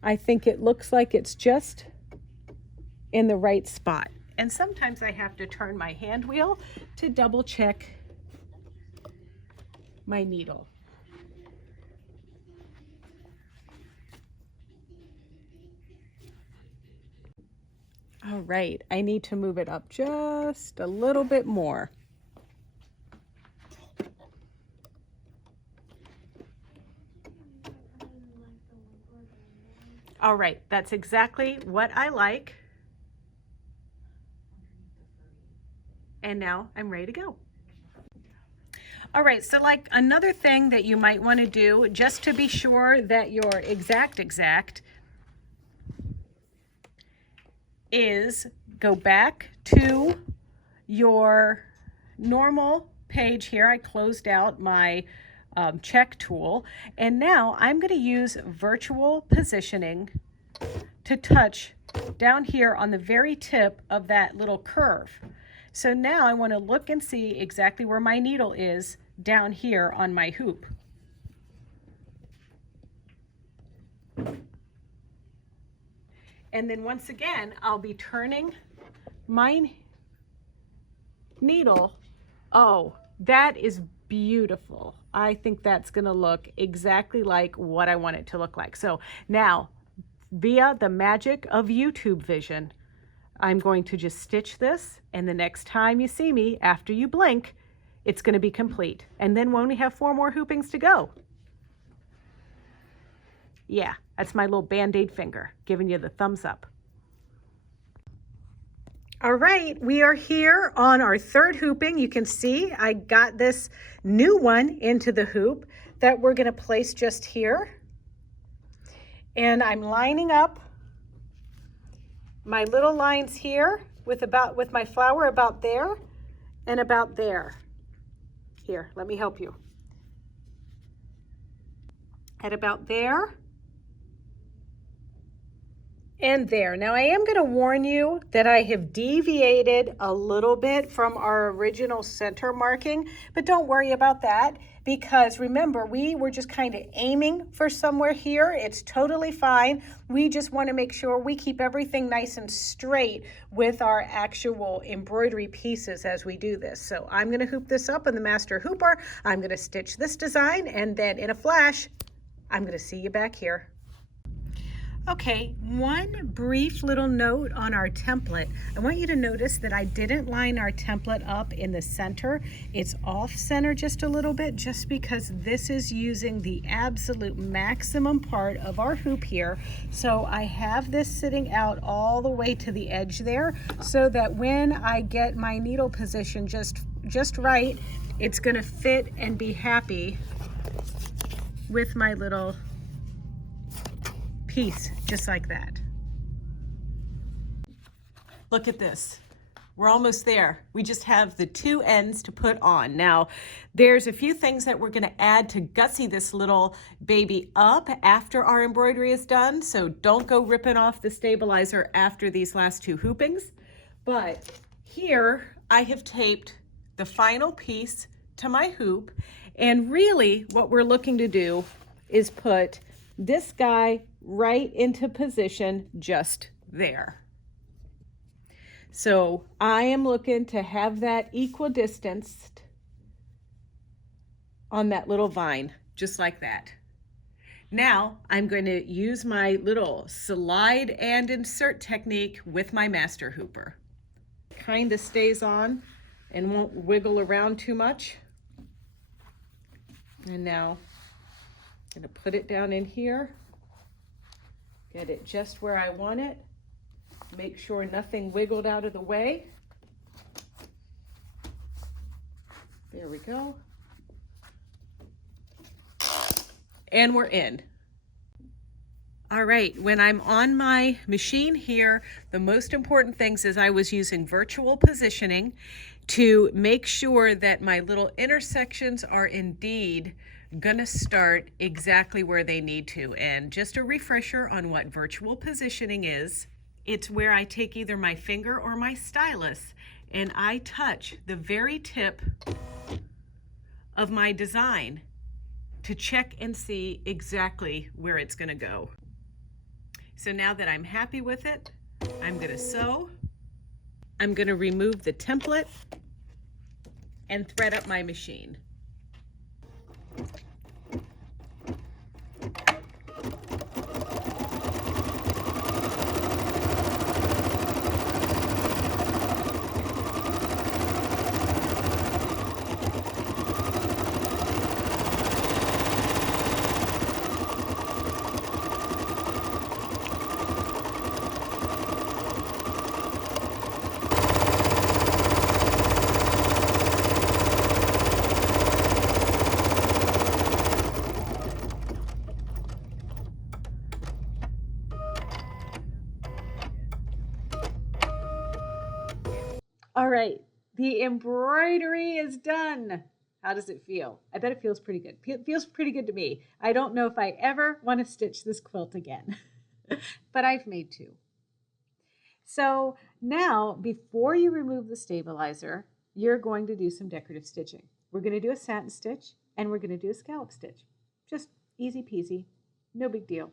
I think it looks like it's just in the right spot. And sometimes I have to turn my hand wheel to double check my needle. All right, I need to move it up just a little bit more. All right, that's exactly what I like. And now I'm ready to go. All right, so like another thing that you might want to do just to be sure that you're exact is go back to your normal page here. I closed out my check tool, and now I'm going to use virtual positioning to touch down here on the very tip of that little curve. So now I want to look and see exactly where my needle is down here on my hoop. And then once again, I'll be turning my needle. Oh, that is beautiful. I think that's going to look exactly like what I want it to look like. So now, via the magic of YouTube vision, I'm going to just stitch this, and the next time you see me, after you blink, it's going to be complete. And then we only have 4 more hoopings to go. Yeah, that's my little Band-Aid finger giving you the thumbs up. All right, we are here on our 3rd hooping. You can see I got this new one into the hoop that we're going to place just here. And I'm lining up my little lines here with my flower about there and about there. Here, let me help you. At about there and there. Now I am going to warn you that I have deviated a little bit from our original center marking, but don't worry about that, because remember, we were just kind of aiming for somewhere here. It's totally fine. We just want to make sure we keep everything nice and straight with our actual embroidery pieces as we do this. So I'm going to hoop this up in the Master Hooper. I'm going to stitch this design, and then in a flash, I'm going to see you back here. Okay, one brief little note on our template. I want you to notice that I didn't line our template up in the center. It's off center just a little bit, just because this is using the absolute maximum part of our hoop here. So I have this sitting out all the way to the edge there, so that when I get my needle position just right, it's gonna fit and be happy with my little piece, just like that. Look at this. We're almost there. We just have the 2 ends to put on. Now, there's a few things that we're going to add to gussy this little baby up after our embroidery is done, so don't go ripping off the stabilizer after these last 2 hoopings. But here I have taped the final piece to my hoop, and really what we're looking to do is put this guy right into position just there. So I am looking to have that equidistanced on that little vine, just like that. Now I'm going to use my little slide and insert technique with my Master Hooper. Kind of stays on and won't wiggle around too much. And now I'm going to put it down in here. Get it just where I want it. Make sure nothing wiggled out of the way. There we go. And we're in. All right, when I'm on my machine here, the most important things is I was using virtual positioning to make sure that my little intersections are indeed gonna start exactly where they need to. And just a refresher on what virtual positioning is, it's where I take either my finger or my stylus and I touch the very tip of my design to check and see exactly where it's gonna go. So now that I'm happy with it, I'm gonna sew. I'm gonna remove the template and thread up my machine. All right, the embroidery is done. How does it feel? I bet it feels pretty good. It feels pretty good to me. I don't know if I ever want to stitch this quilt again, but I've made two. So now, before you remove the stabilizer, you're going to do some decorative stitching. We're going to do a satin stitch and we're going to do a scallop stitch. Just easy peasy, no big deal.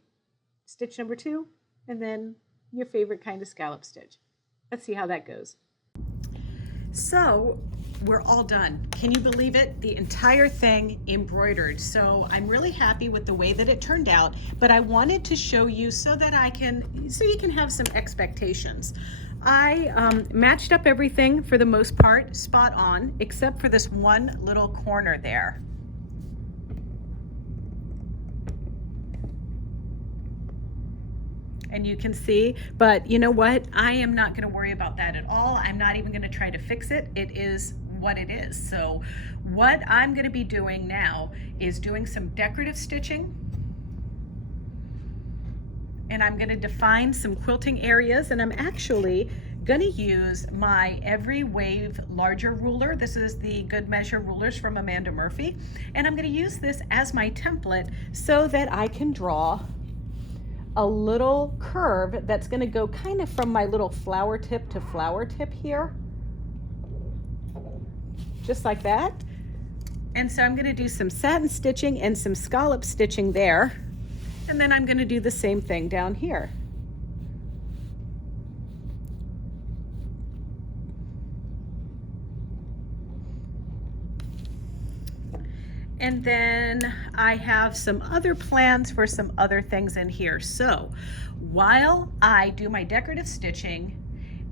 Stitch number 2, and then your favorite kind of scallop stitch. Let's see how that goes. So we're all done. Can you believe it? The entire thing embroidered. So I'm really happy with the way that it turned out, but I wanted to show you so that you can have some expectations. I matched up everything for the most part, spot on, except for this one little corner there. And you can see, but you know what? I am not going to worry about that at all. I'm not even going to try to fix it. It is what it is. So what I'm going to be doing now is doing some decorative stitching. And I'm going to define some quilting areas, and I'm actually going to use my Every Wave larger ruler. This is the Good Measure rulers from Amanda Murphy. And I'm going to use this as my template so that I can draw a little curve that's going to go kind of from my little flower tip to flower tip here, just like that. And so I'm going to do some satin stitching and some scallop stitching there, and then I'm going to do the same thing down here. And then I have some other plans for some other things in here. So while I do my decorative stitching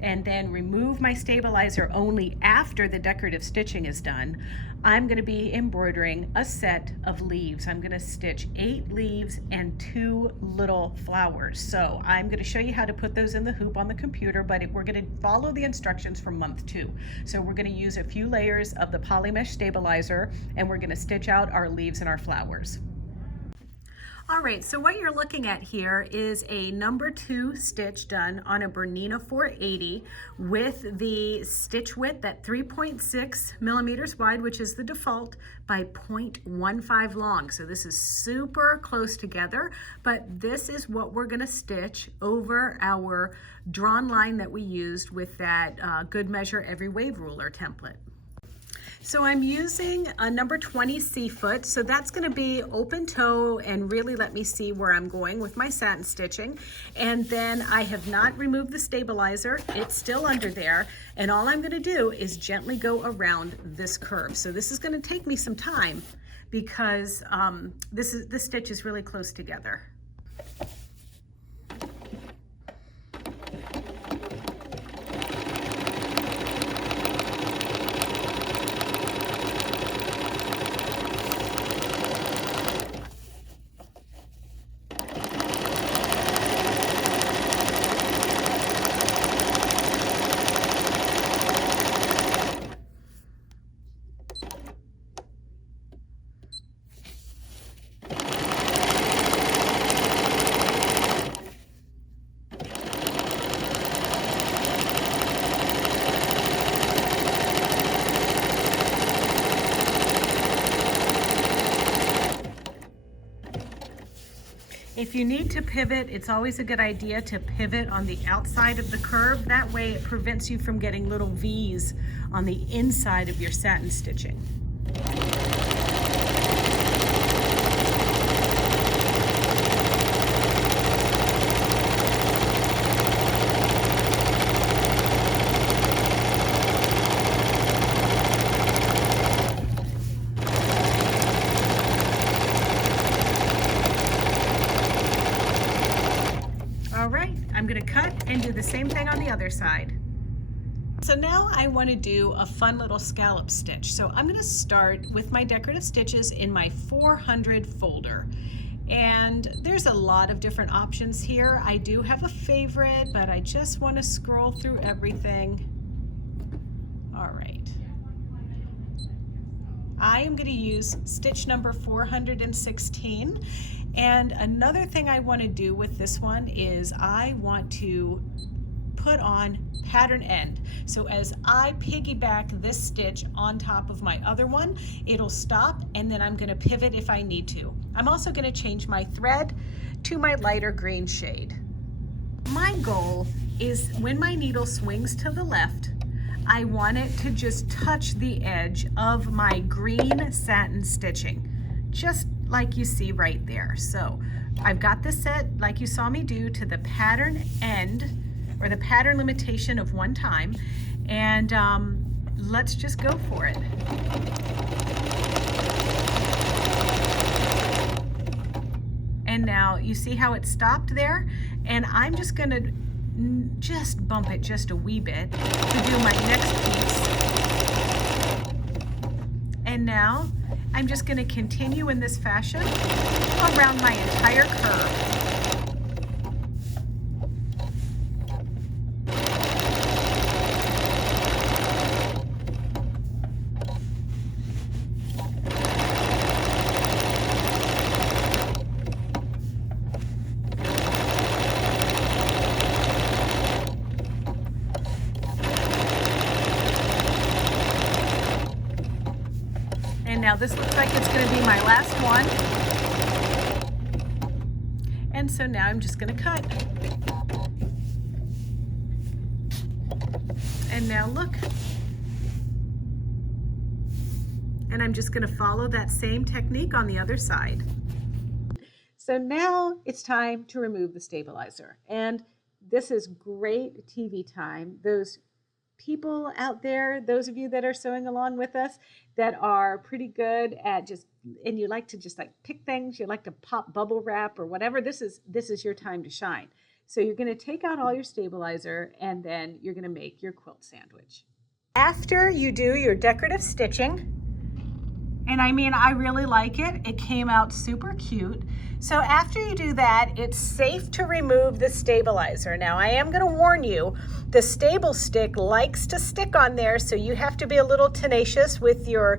and then remove my stabilizer only after the decorative stitching is done, I'm going to be embroidering a set of leaves. I'm going to stitch 8 leaves and 2 little flowers. So I'm going to show you how to put those in the hoop on the computer, but we're going to follow the instructions from month 2. So we're going to use a few layers of the poly mesh stabilizer, and we're going to stitch out our leaves and our flowers. All right, so what you're looking at here is a number 2 stitch done on a Bernina 480 with the stitch width at 3.6 millimeters wide, which is the default, by 0.15 long. So this is super close together, but this is what we're gonna stitch over our drawn line that we used with that Good Measure Every Wave ruler template. So I'm using a number 20 C-foot, so that's going to be open toe and really let me see where I'm going with my satin stitching. And then I have not removed the stabilizer, it's still under there, and all I'm going to do is gently go around this curve. So this is going to take me some time because this stitch is really close together. if you need to pivot, it's always a good idea to pivot on the outside of the curve. That way it prevents you from getting little V's on the inside of your satin stitching. All right, I'm gonna cut and do the same thing on the other side. So now I want to do a fun little scallop stitch. So I'm going to start with my decorative stitches in my 400 folder. And there's a lot of different options here. I do have a favorite, but I just want to scroll through everything. All right. I am going to use stitch number 416. And another thing I want to do with this one is I want to put on pattern end. So as I piggyback this stitch on top of my other one, it'll stop, and then I'm going to pivot if I need to. I'm also going to change my thread to my lighter green shade. My goal is when my needle swings to the left, I want it to just touch the edge of my green satin stitching, just like you see right there. So I've got this set, like you saw me do, to the pattern end, or the pattern limitation of 1 time, and let's just go for it. And now you see how it stopped there, and I'm just gonna just bump it just a wee bit to do my next piece. And now I'm just gonna continue in this fashion around my entire curve. And now this looks like it's going to be my last one. And so now I'm just going to cut. And now look. And I'm just going to follow that same technique on the other side. So now it's time to remove the stabilizer. And this is great TV time. Those people out there, those of you that are sewing along with us, that are pretty good at just, and you like to just like pick things, you like to pop bubble wrap or whatever, this is your time to shine. So you're going to take out all your stabilizer, and then you're going to make your quilt sandwich. After you do your decorative stitching, and I mean, I really like it. It came out super cute. So after you do that, it's safe to remove the stabilizer. Now, I am going to warn you, the stable stick likes to stick on there, so you have to be a little tenacious with your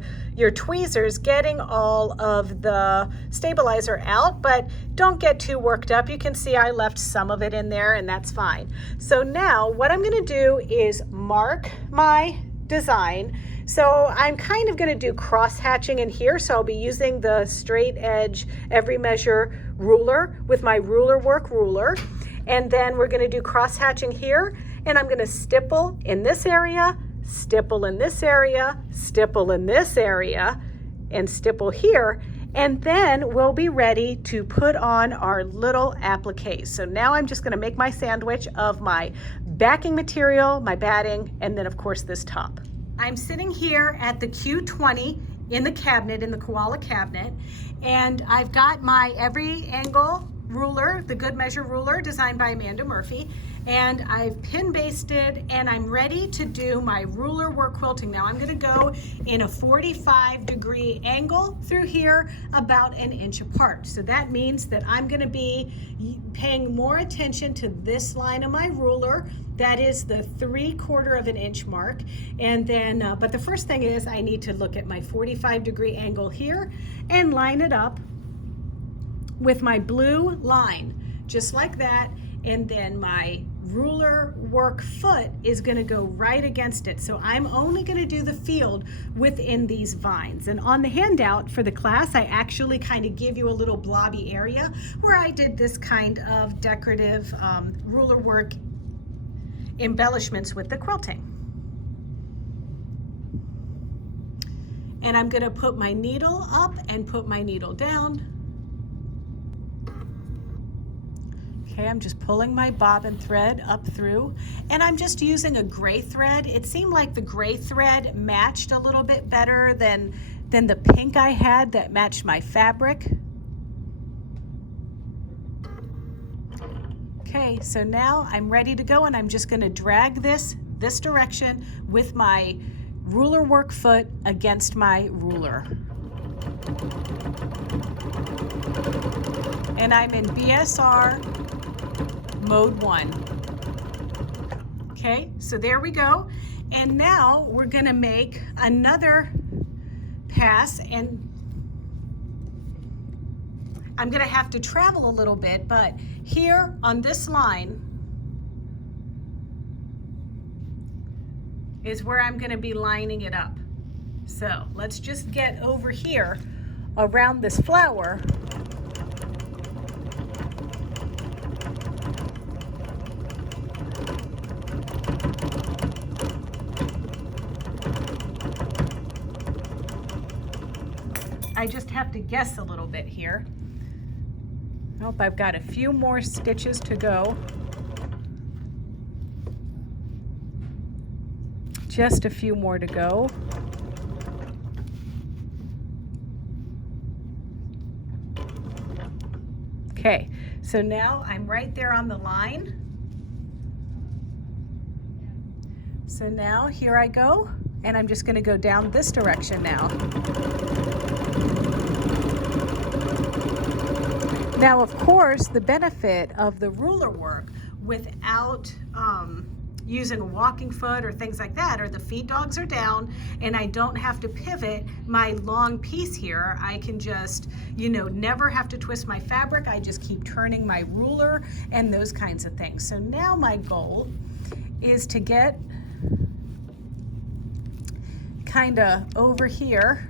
tweezers getting all of the stabilizer out, but don't get too worked up. You can see I left some of it in there, and that's fine. So now what I'm going to do is mark my design. So I'm kind of going to do cross hatching in here. So I'll be using the straight edge every measure ruler with my rulerWork ruler. And then we're going to do cross hatching here. And I'm going to stipple in this area, stipple in this area, stipple in this area, and stipple here. And then we'll be ready to put on our little appliques. So now I'm just going to make my sandwich of my backing material, my batting, and then of course this top. I'm sitting here at the Q20 in the cabinet, in the koala cabinet, and I've got my every angle ruler, the good measure ruler designed by Amanda Murphy, and I've pin basted, and I'm ready to do my rulerWork quilting. Now I'm going to go in a 45-degree angle through here, about 1 inch apart. So that means that I'm going to be paying more attention to this line of my ruler. That is the 3/4 of an inch mark. And then, but the first thing is I need to look at my 45-degree angle here and line it up with my blue line, just like that. And then my rulerWork foot is going to go right against it. So I'm only going to do the field within these vines. And on the handout for the class, I actually kind of give you a little blobby area where I did this kind of decorative rulerWork embellishments with the quilting. And I'm going to put my needle up and put my needle down. Okay, I'm just pulling my bobbin thread up through, and I'm just using a gray thread. It seemed like the gray thread matched a little bit better than the pink I had that matched my fabric. Okay, so now I'm ready to go, and I'm just going to drag this direction with my rulerWork foot against my ruler. And I'm in BSR mode 1. Okay, so there we go. And now we're gonna make another pass, and I'm gonna have to travel a little bit, but here on this line is where I'm gonna be lining it up. So let's just get over here around this flower. I just have to guess a little bit here. Nope, I've got a few more stitches to go. Just a few more to go. Okay, so now I'm right there on the line. So now here I go, and I'm just going to go down this direction now. Now, of course, the benefit of the rulerWork without using a walking foot or things like that, or the feed dogs are down and I don't have to pivot my long piece here. I can just, never have to twist my fabric. I just keep turning my ruler and those kinds of things. So now my goal is to get kind of over here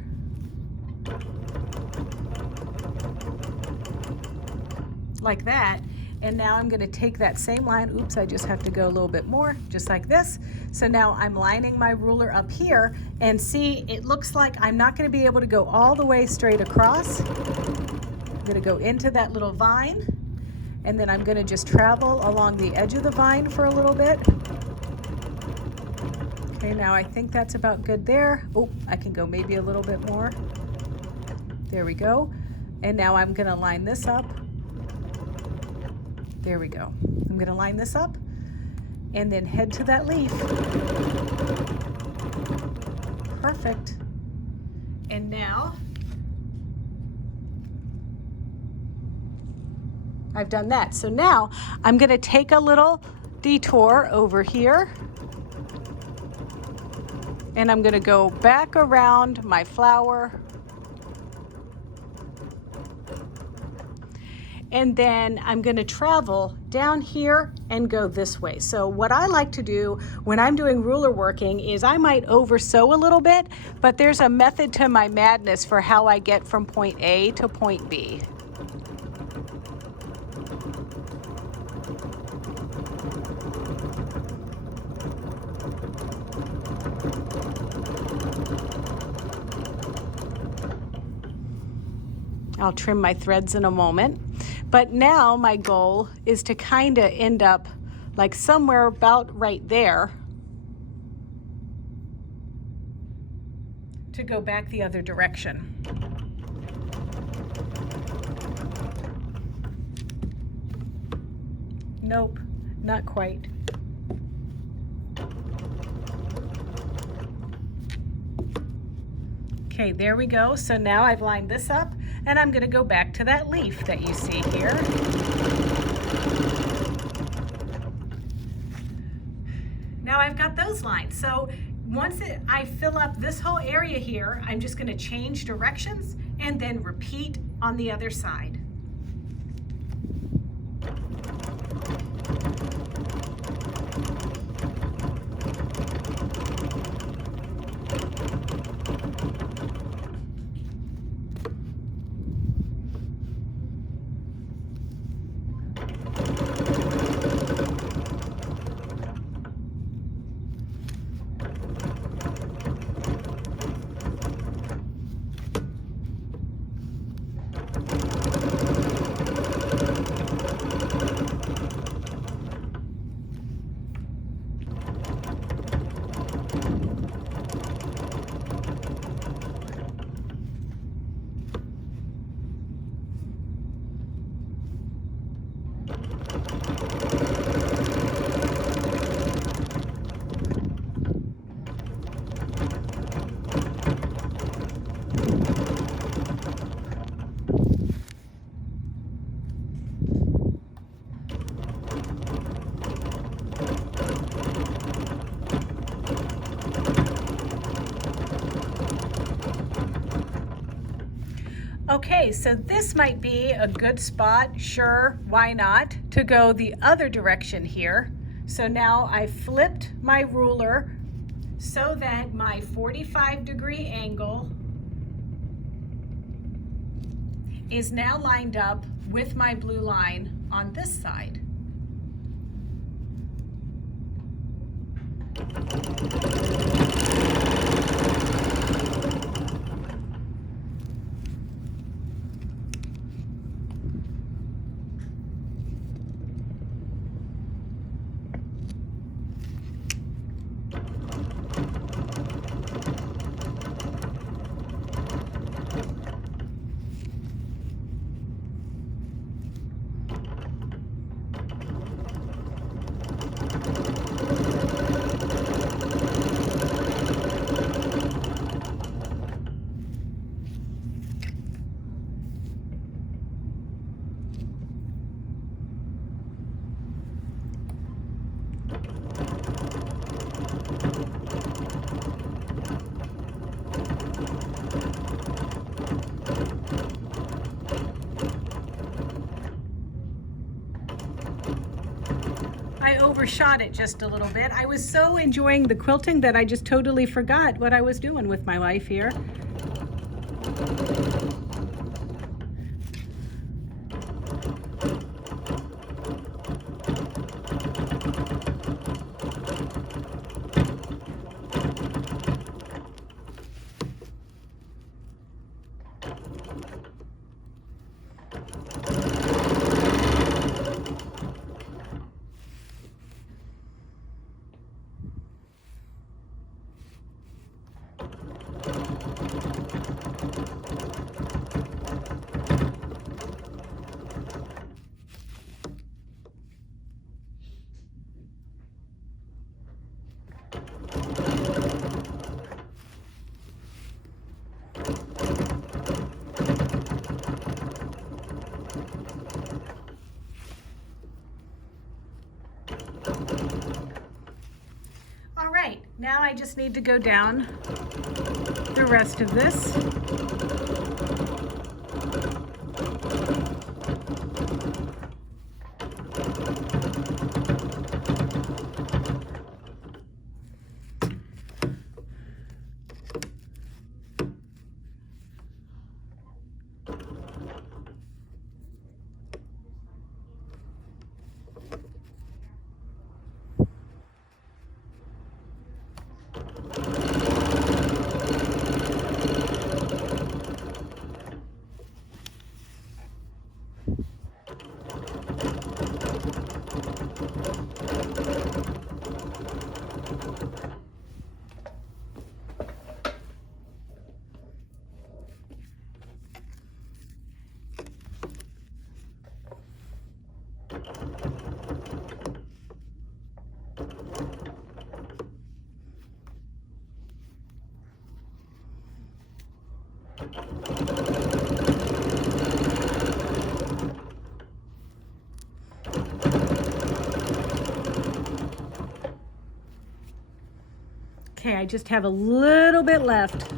like that. And now I'm going to take that same line. Oops, I just have to go a little bit more, just like this. So now I'm lining my ruler up here, and see, it looks like I'm not going to be able to go all the way straight across. I'm going to go into that little vine, and then I'm going to just travel along the edge of the vine for a little bit. Okay, now I think that's about good there. Oh, I can go maybe a little bit more. There we go. And now I'm going to line this up. There we go. I'm going to line this up and then head to that leaf. Perfect. And now I've done that. So now I'm going to take a little detour over here, and I'm going to go back around my flower. And then I'm going to travel down here and go this way. So what I like to do when I'm doing ruler working is I might over sew a little bit, but there's a method to my madness for how I get from point A to point B. I'll trim my threads in a moment. But now my goal is to kind of end up like somewhere about right there to go back the other direction. Nope, not quite. Okay, there we go. So now I've lined this up, and I'm going to go back to that leaf that you see here. Now I've got those lines. So once I fill up this whole area here, I'm just going to change directions and then repeat on the other side. Okay, so this might be a good spot, sure, why not, to go the other direction here. So now I flipped my ruler so that my 45-degree angle is now lined up with my blue line on this side. I overshot it just a little bit. I was so enjoying the quilting that I just totally forgot what I was doing with my life here. All right, now I just need to go down the rest of this. Okay, I just have a little bit left.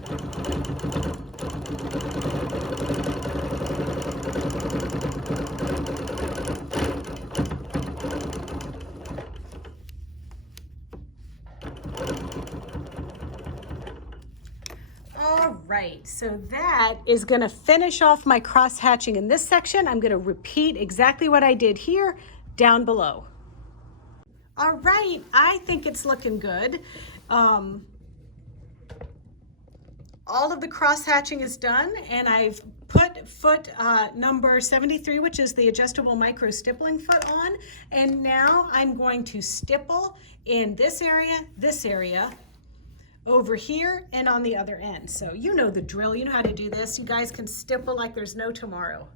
All right, so that is going to finish off my cross hatching in this section. I'm going to repeat exactly what I did here down below. All right, I think it's looking good. All of the cross hatching is done, and I've put foot number 73, which is the adjustable micro stippling foot on, and now I'm going to stipple in this area, over here, and on the other end. So you know the drill, you know how to do this. You guys can stipple like there's no tomorrow.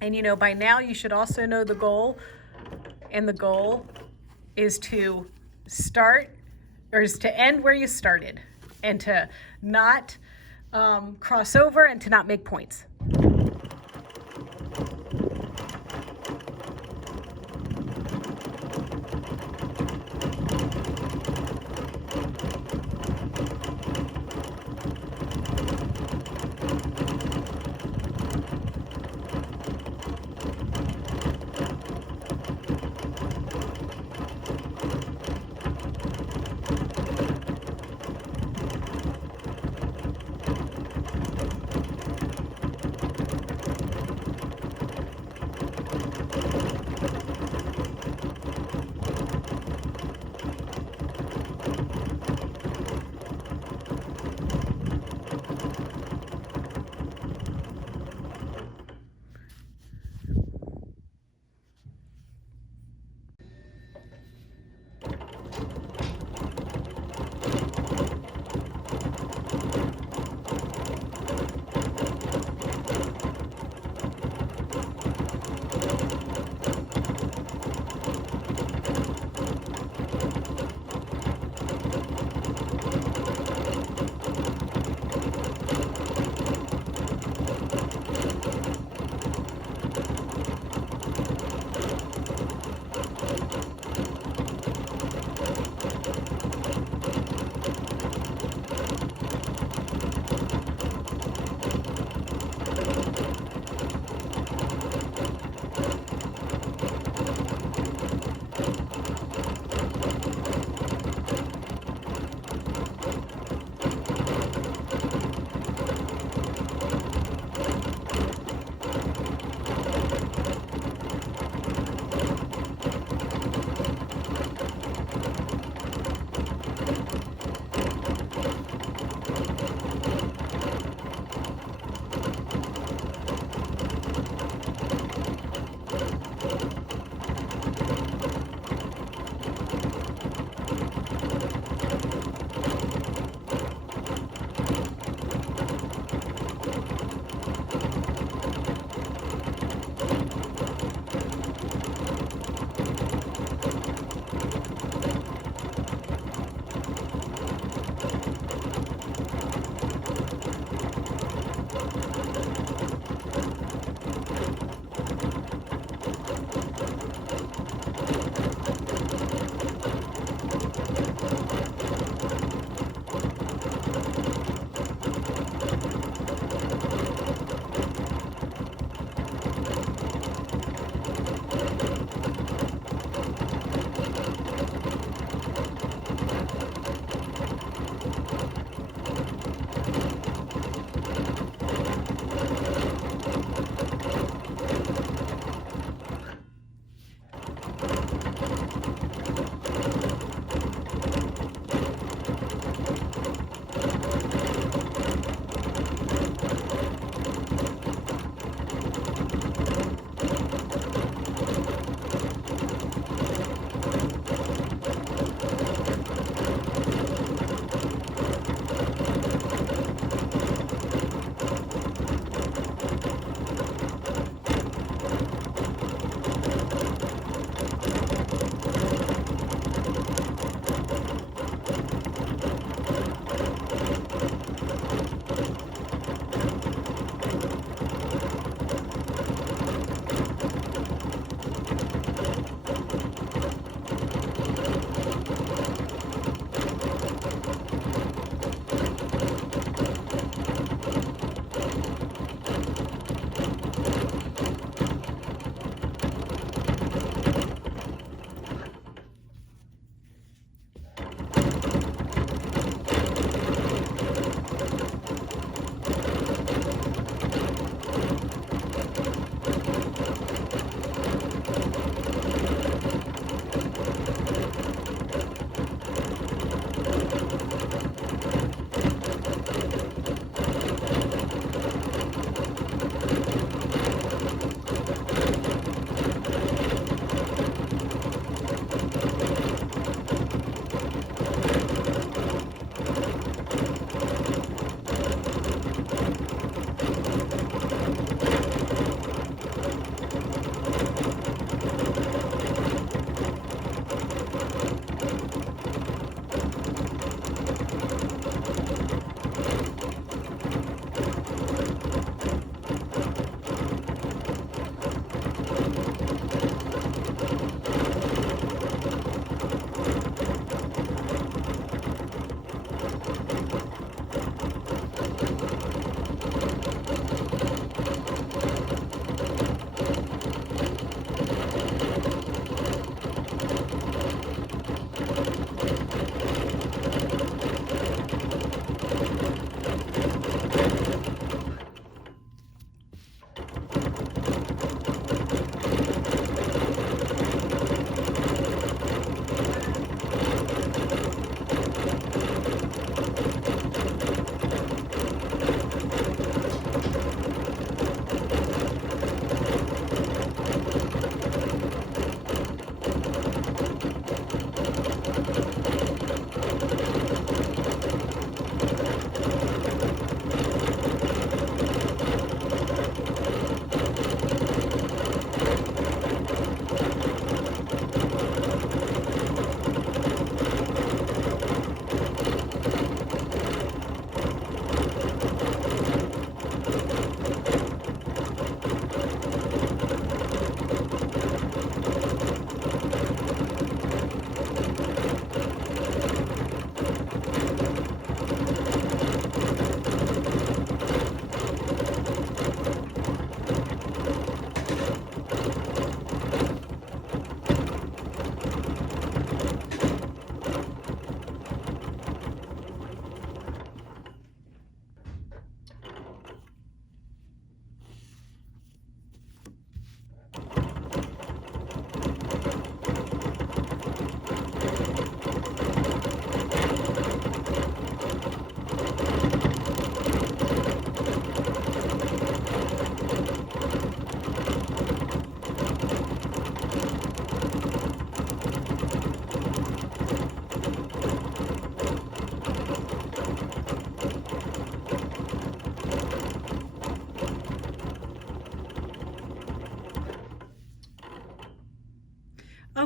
And you know, by now you should also know the goal, and the goal is to start, or is to end where you started, and to not cross over, and to not make points.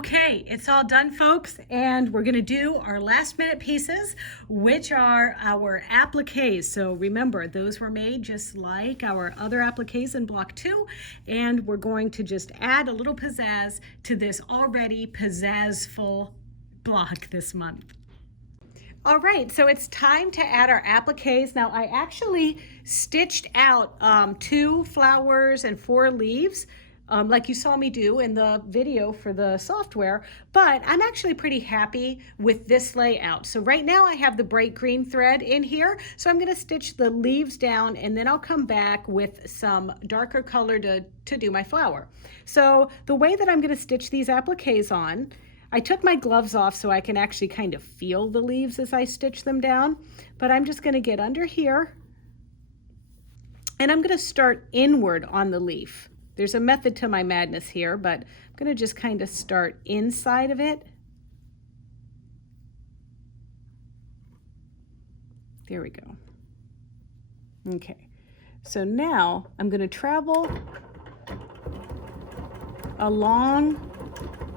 Okay, it's all done, folks, and we're going to do our last minute pieces, which are our appliques. So remember, those were made just like our other appliques in block 2, and we're going to just add a little pizzazz to this already pizzazzful block this month. All right, so it's time to add our appliques. Now, I actually stitched out 2 flowers and 4 leaves, like you saw me do in the video for the software, but I'm actually pretty happy with this layout. So right now I have the bright green thread in here, so I'm gonna stitch the leaves down and then I'll come back with some darker color to do my flower. So the way that I'm gonna stitch these appliques on, I took my gloves off so I can actually kind of feel the leaves as I stitch them down, but I'm just gonna get under here and I'm gonna start inward on the leaf. There's a method to my madness here, but I'm gonna just kind of start inside of it. There we go. Okay, so now I'm gonna travel along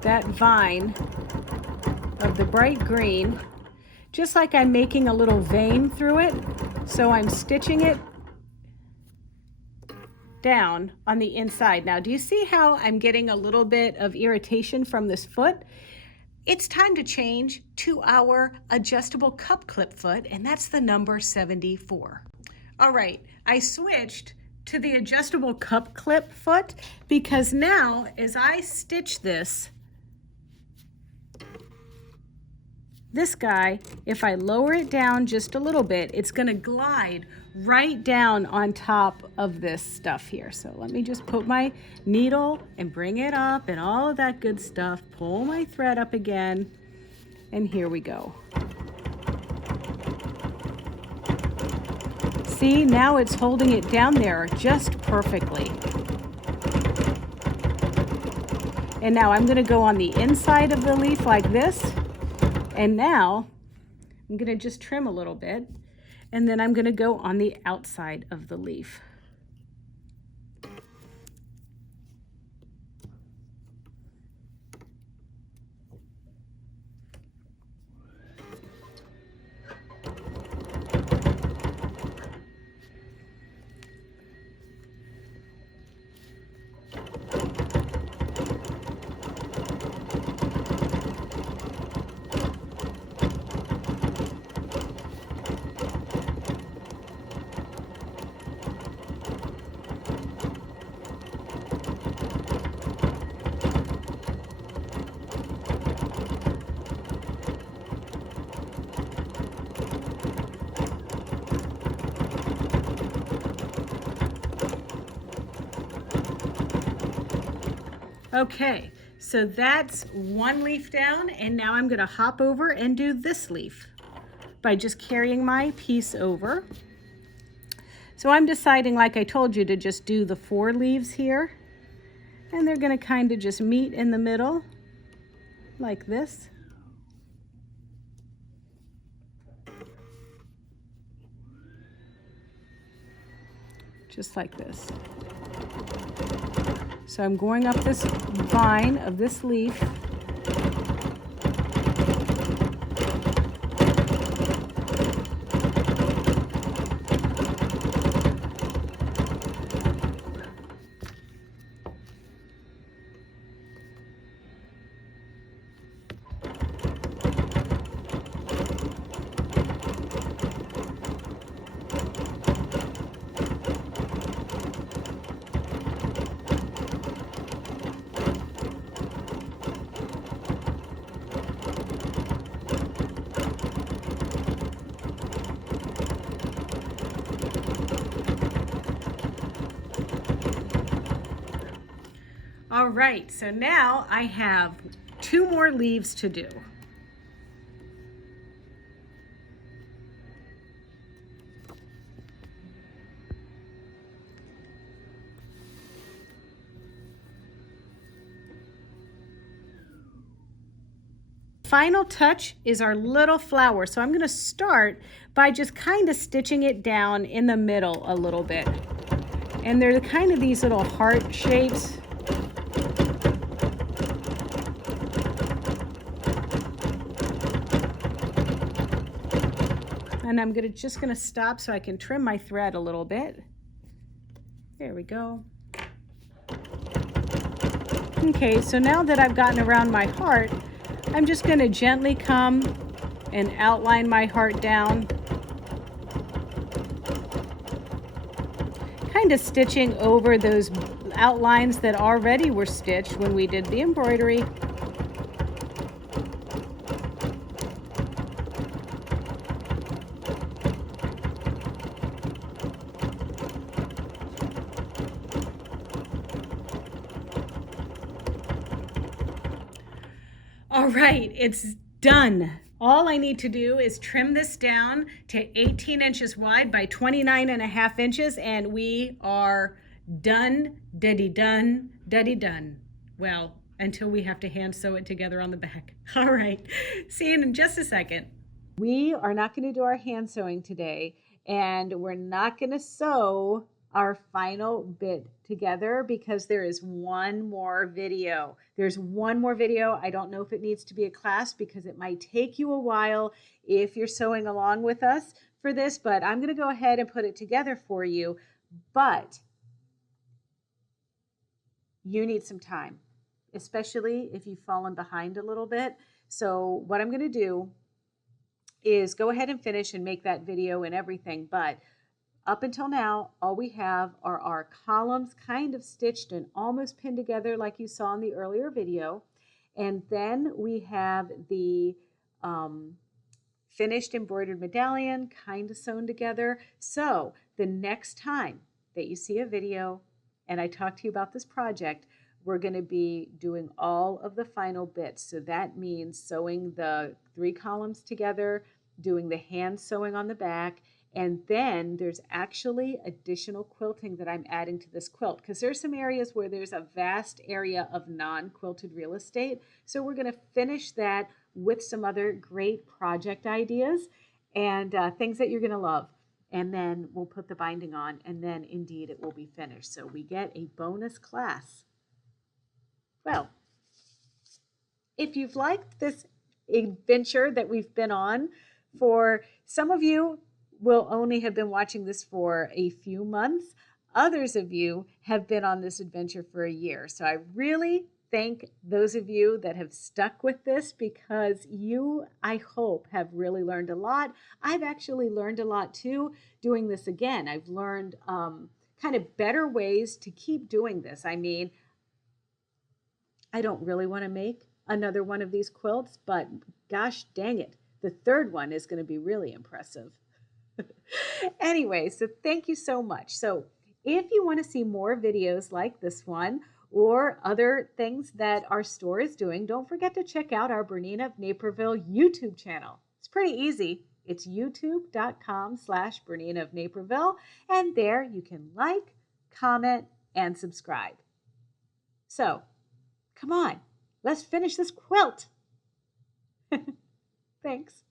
that vine of the bright green, just like I'm making a little vein through it. So I'm stitching it down on the inside. Now, do you see how I'm getting a little bit of irritation from this foot? It's time to change to our adjustable cup clip foot, and that's the number 74. All right, I switched to the adjustable cup clip foot because now as I stitch this guy, if I lower it down just a little bit, it's gonna glide right down on top of this stuff here. So let me just put my needle and bring it up and all of that good stuff. Pull my thread up again, and here we go. See, now it's holding it down there just perfectly. And now I'm gonna go on the inside of the leaf like this. And now I'm gonna just trim a little bit, and then I'm gonna go on the outside of the leaf. Okay, so that's one leaf down, and now I'm gonna hop over and do this leaf by just carrying my piece over. So I'm deciding, like I told you, to just do the 4 leaves here, and they're gonna kind of just meet in the middle like this. Just like this. So I'm going up this vine of this leaf. All right, so now I have 2 more leaves to do. Final touch is our little flower. So I'm going to start by just kind of stitching it down in the middle a little bit. And they're kind of these little heart shapes. and I'm just gonna stop so I can trim my thread a little bit. There we go. Okay, so now that I've gotten around my heart, I'm just gonna gently come and outline my heart down, kind of stitching over those outlines that already were stitched when we did the embroidery. All right, it's done. All I need to do is trim this down to 18 inches wide by 29.5 inches, and we are done, done. Well, until we have to hand sew it together on the back. All right, see you in just a second. We are not going to do our hand sewing today, and we're not going to sew our final bit together because there is one more video. There's one more video. I don't know if it needs to be a class because it might take you a while if you're sewing along with us for this, but I'm going to go ahead and put it together for you. But you need some time, especially if you've fallen behind a little bit. So what I'm going to do is go ahead and finish and make that video and everything, but up until now, all we have are our columns kind of stitched and almost pinned together like you saw in the earlier video. And then we have the finished embroidered medallion kind of sewn together. So the next time that you see a video and I talk to you about this project, we're going to be doing all of the final bits. So that means sewing the 3 columns together, doing the hand sewing on the back, and then there's actually additional quilting that I'm adding to this quilt because there's some areas where there's a vast area of non-quilted real estate. So we're going to finish that with some other great project ideas and things that you're going to love. And then we'll put the binding on, and then indeed it will be finished. So we get a bonus class. Well, if you've liked this adventure that we've been on, for some of you will only have been watching this for a few months. Others of you have been on this adventure for a year. So I really thank those of you that have stuck with this because you, I hope, have really learned a lot. I've actually learned a lot too doing this again. I've learned kind of better ways to keep doing this. I mean, I don't really want to make another one of these quilts, but gosh dang it, the third one is going to be really impressive. Anyway, so thank you so much. So if you want to see more videos like this one or other things that our store is doing, don't forget to check out our Bernina of Naperville YouTube channel. It's pretty easy. It's youtube.com/Bernina of Naperville, and there you can like, comment, and subscribe. So come on, let's finish this quilt. Thanks.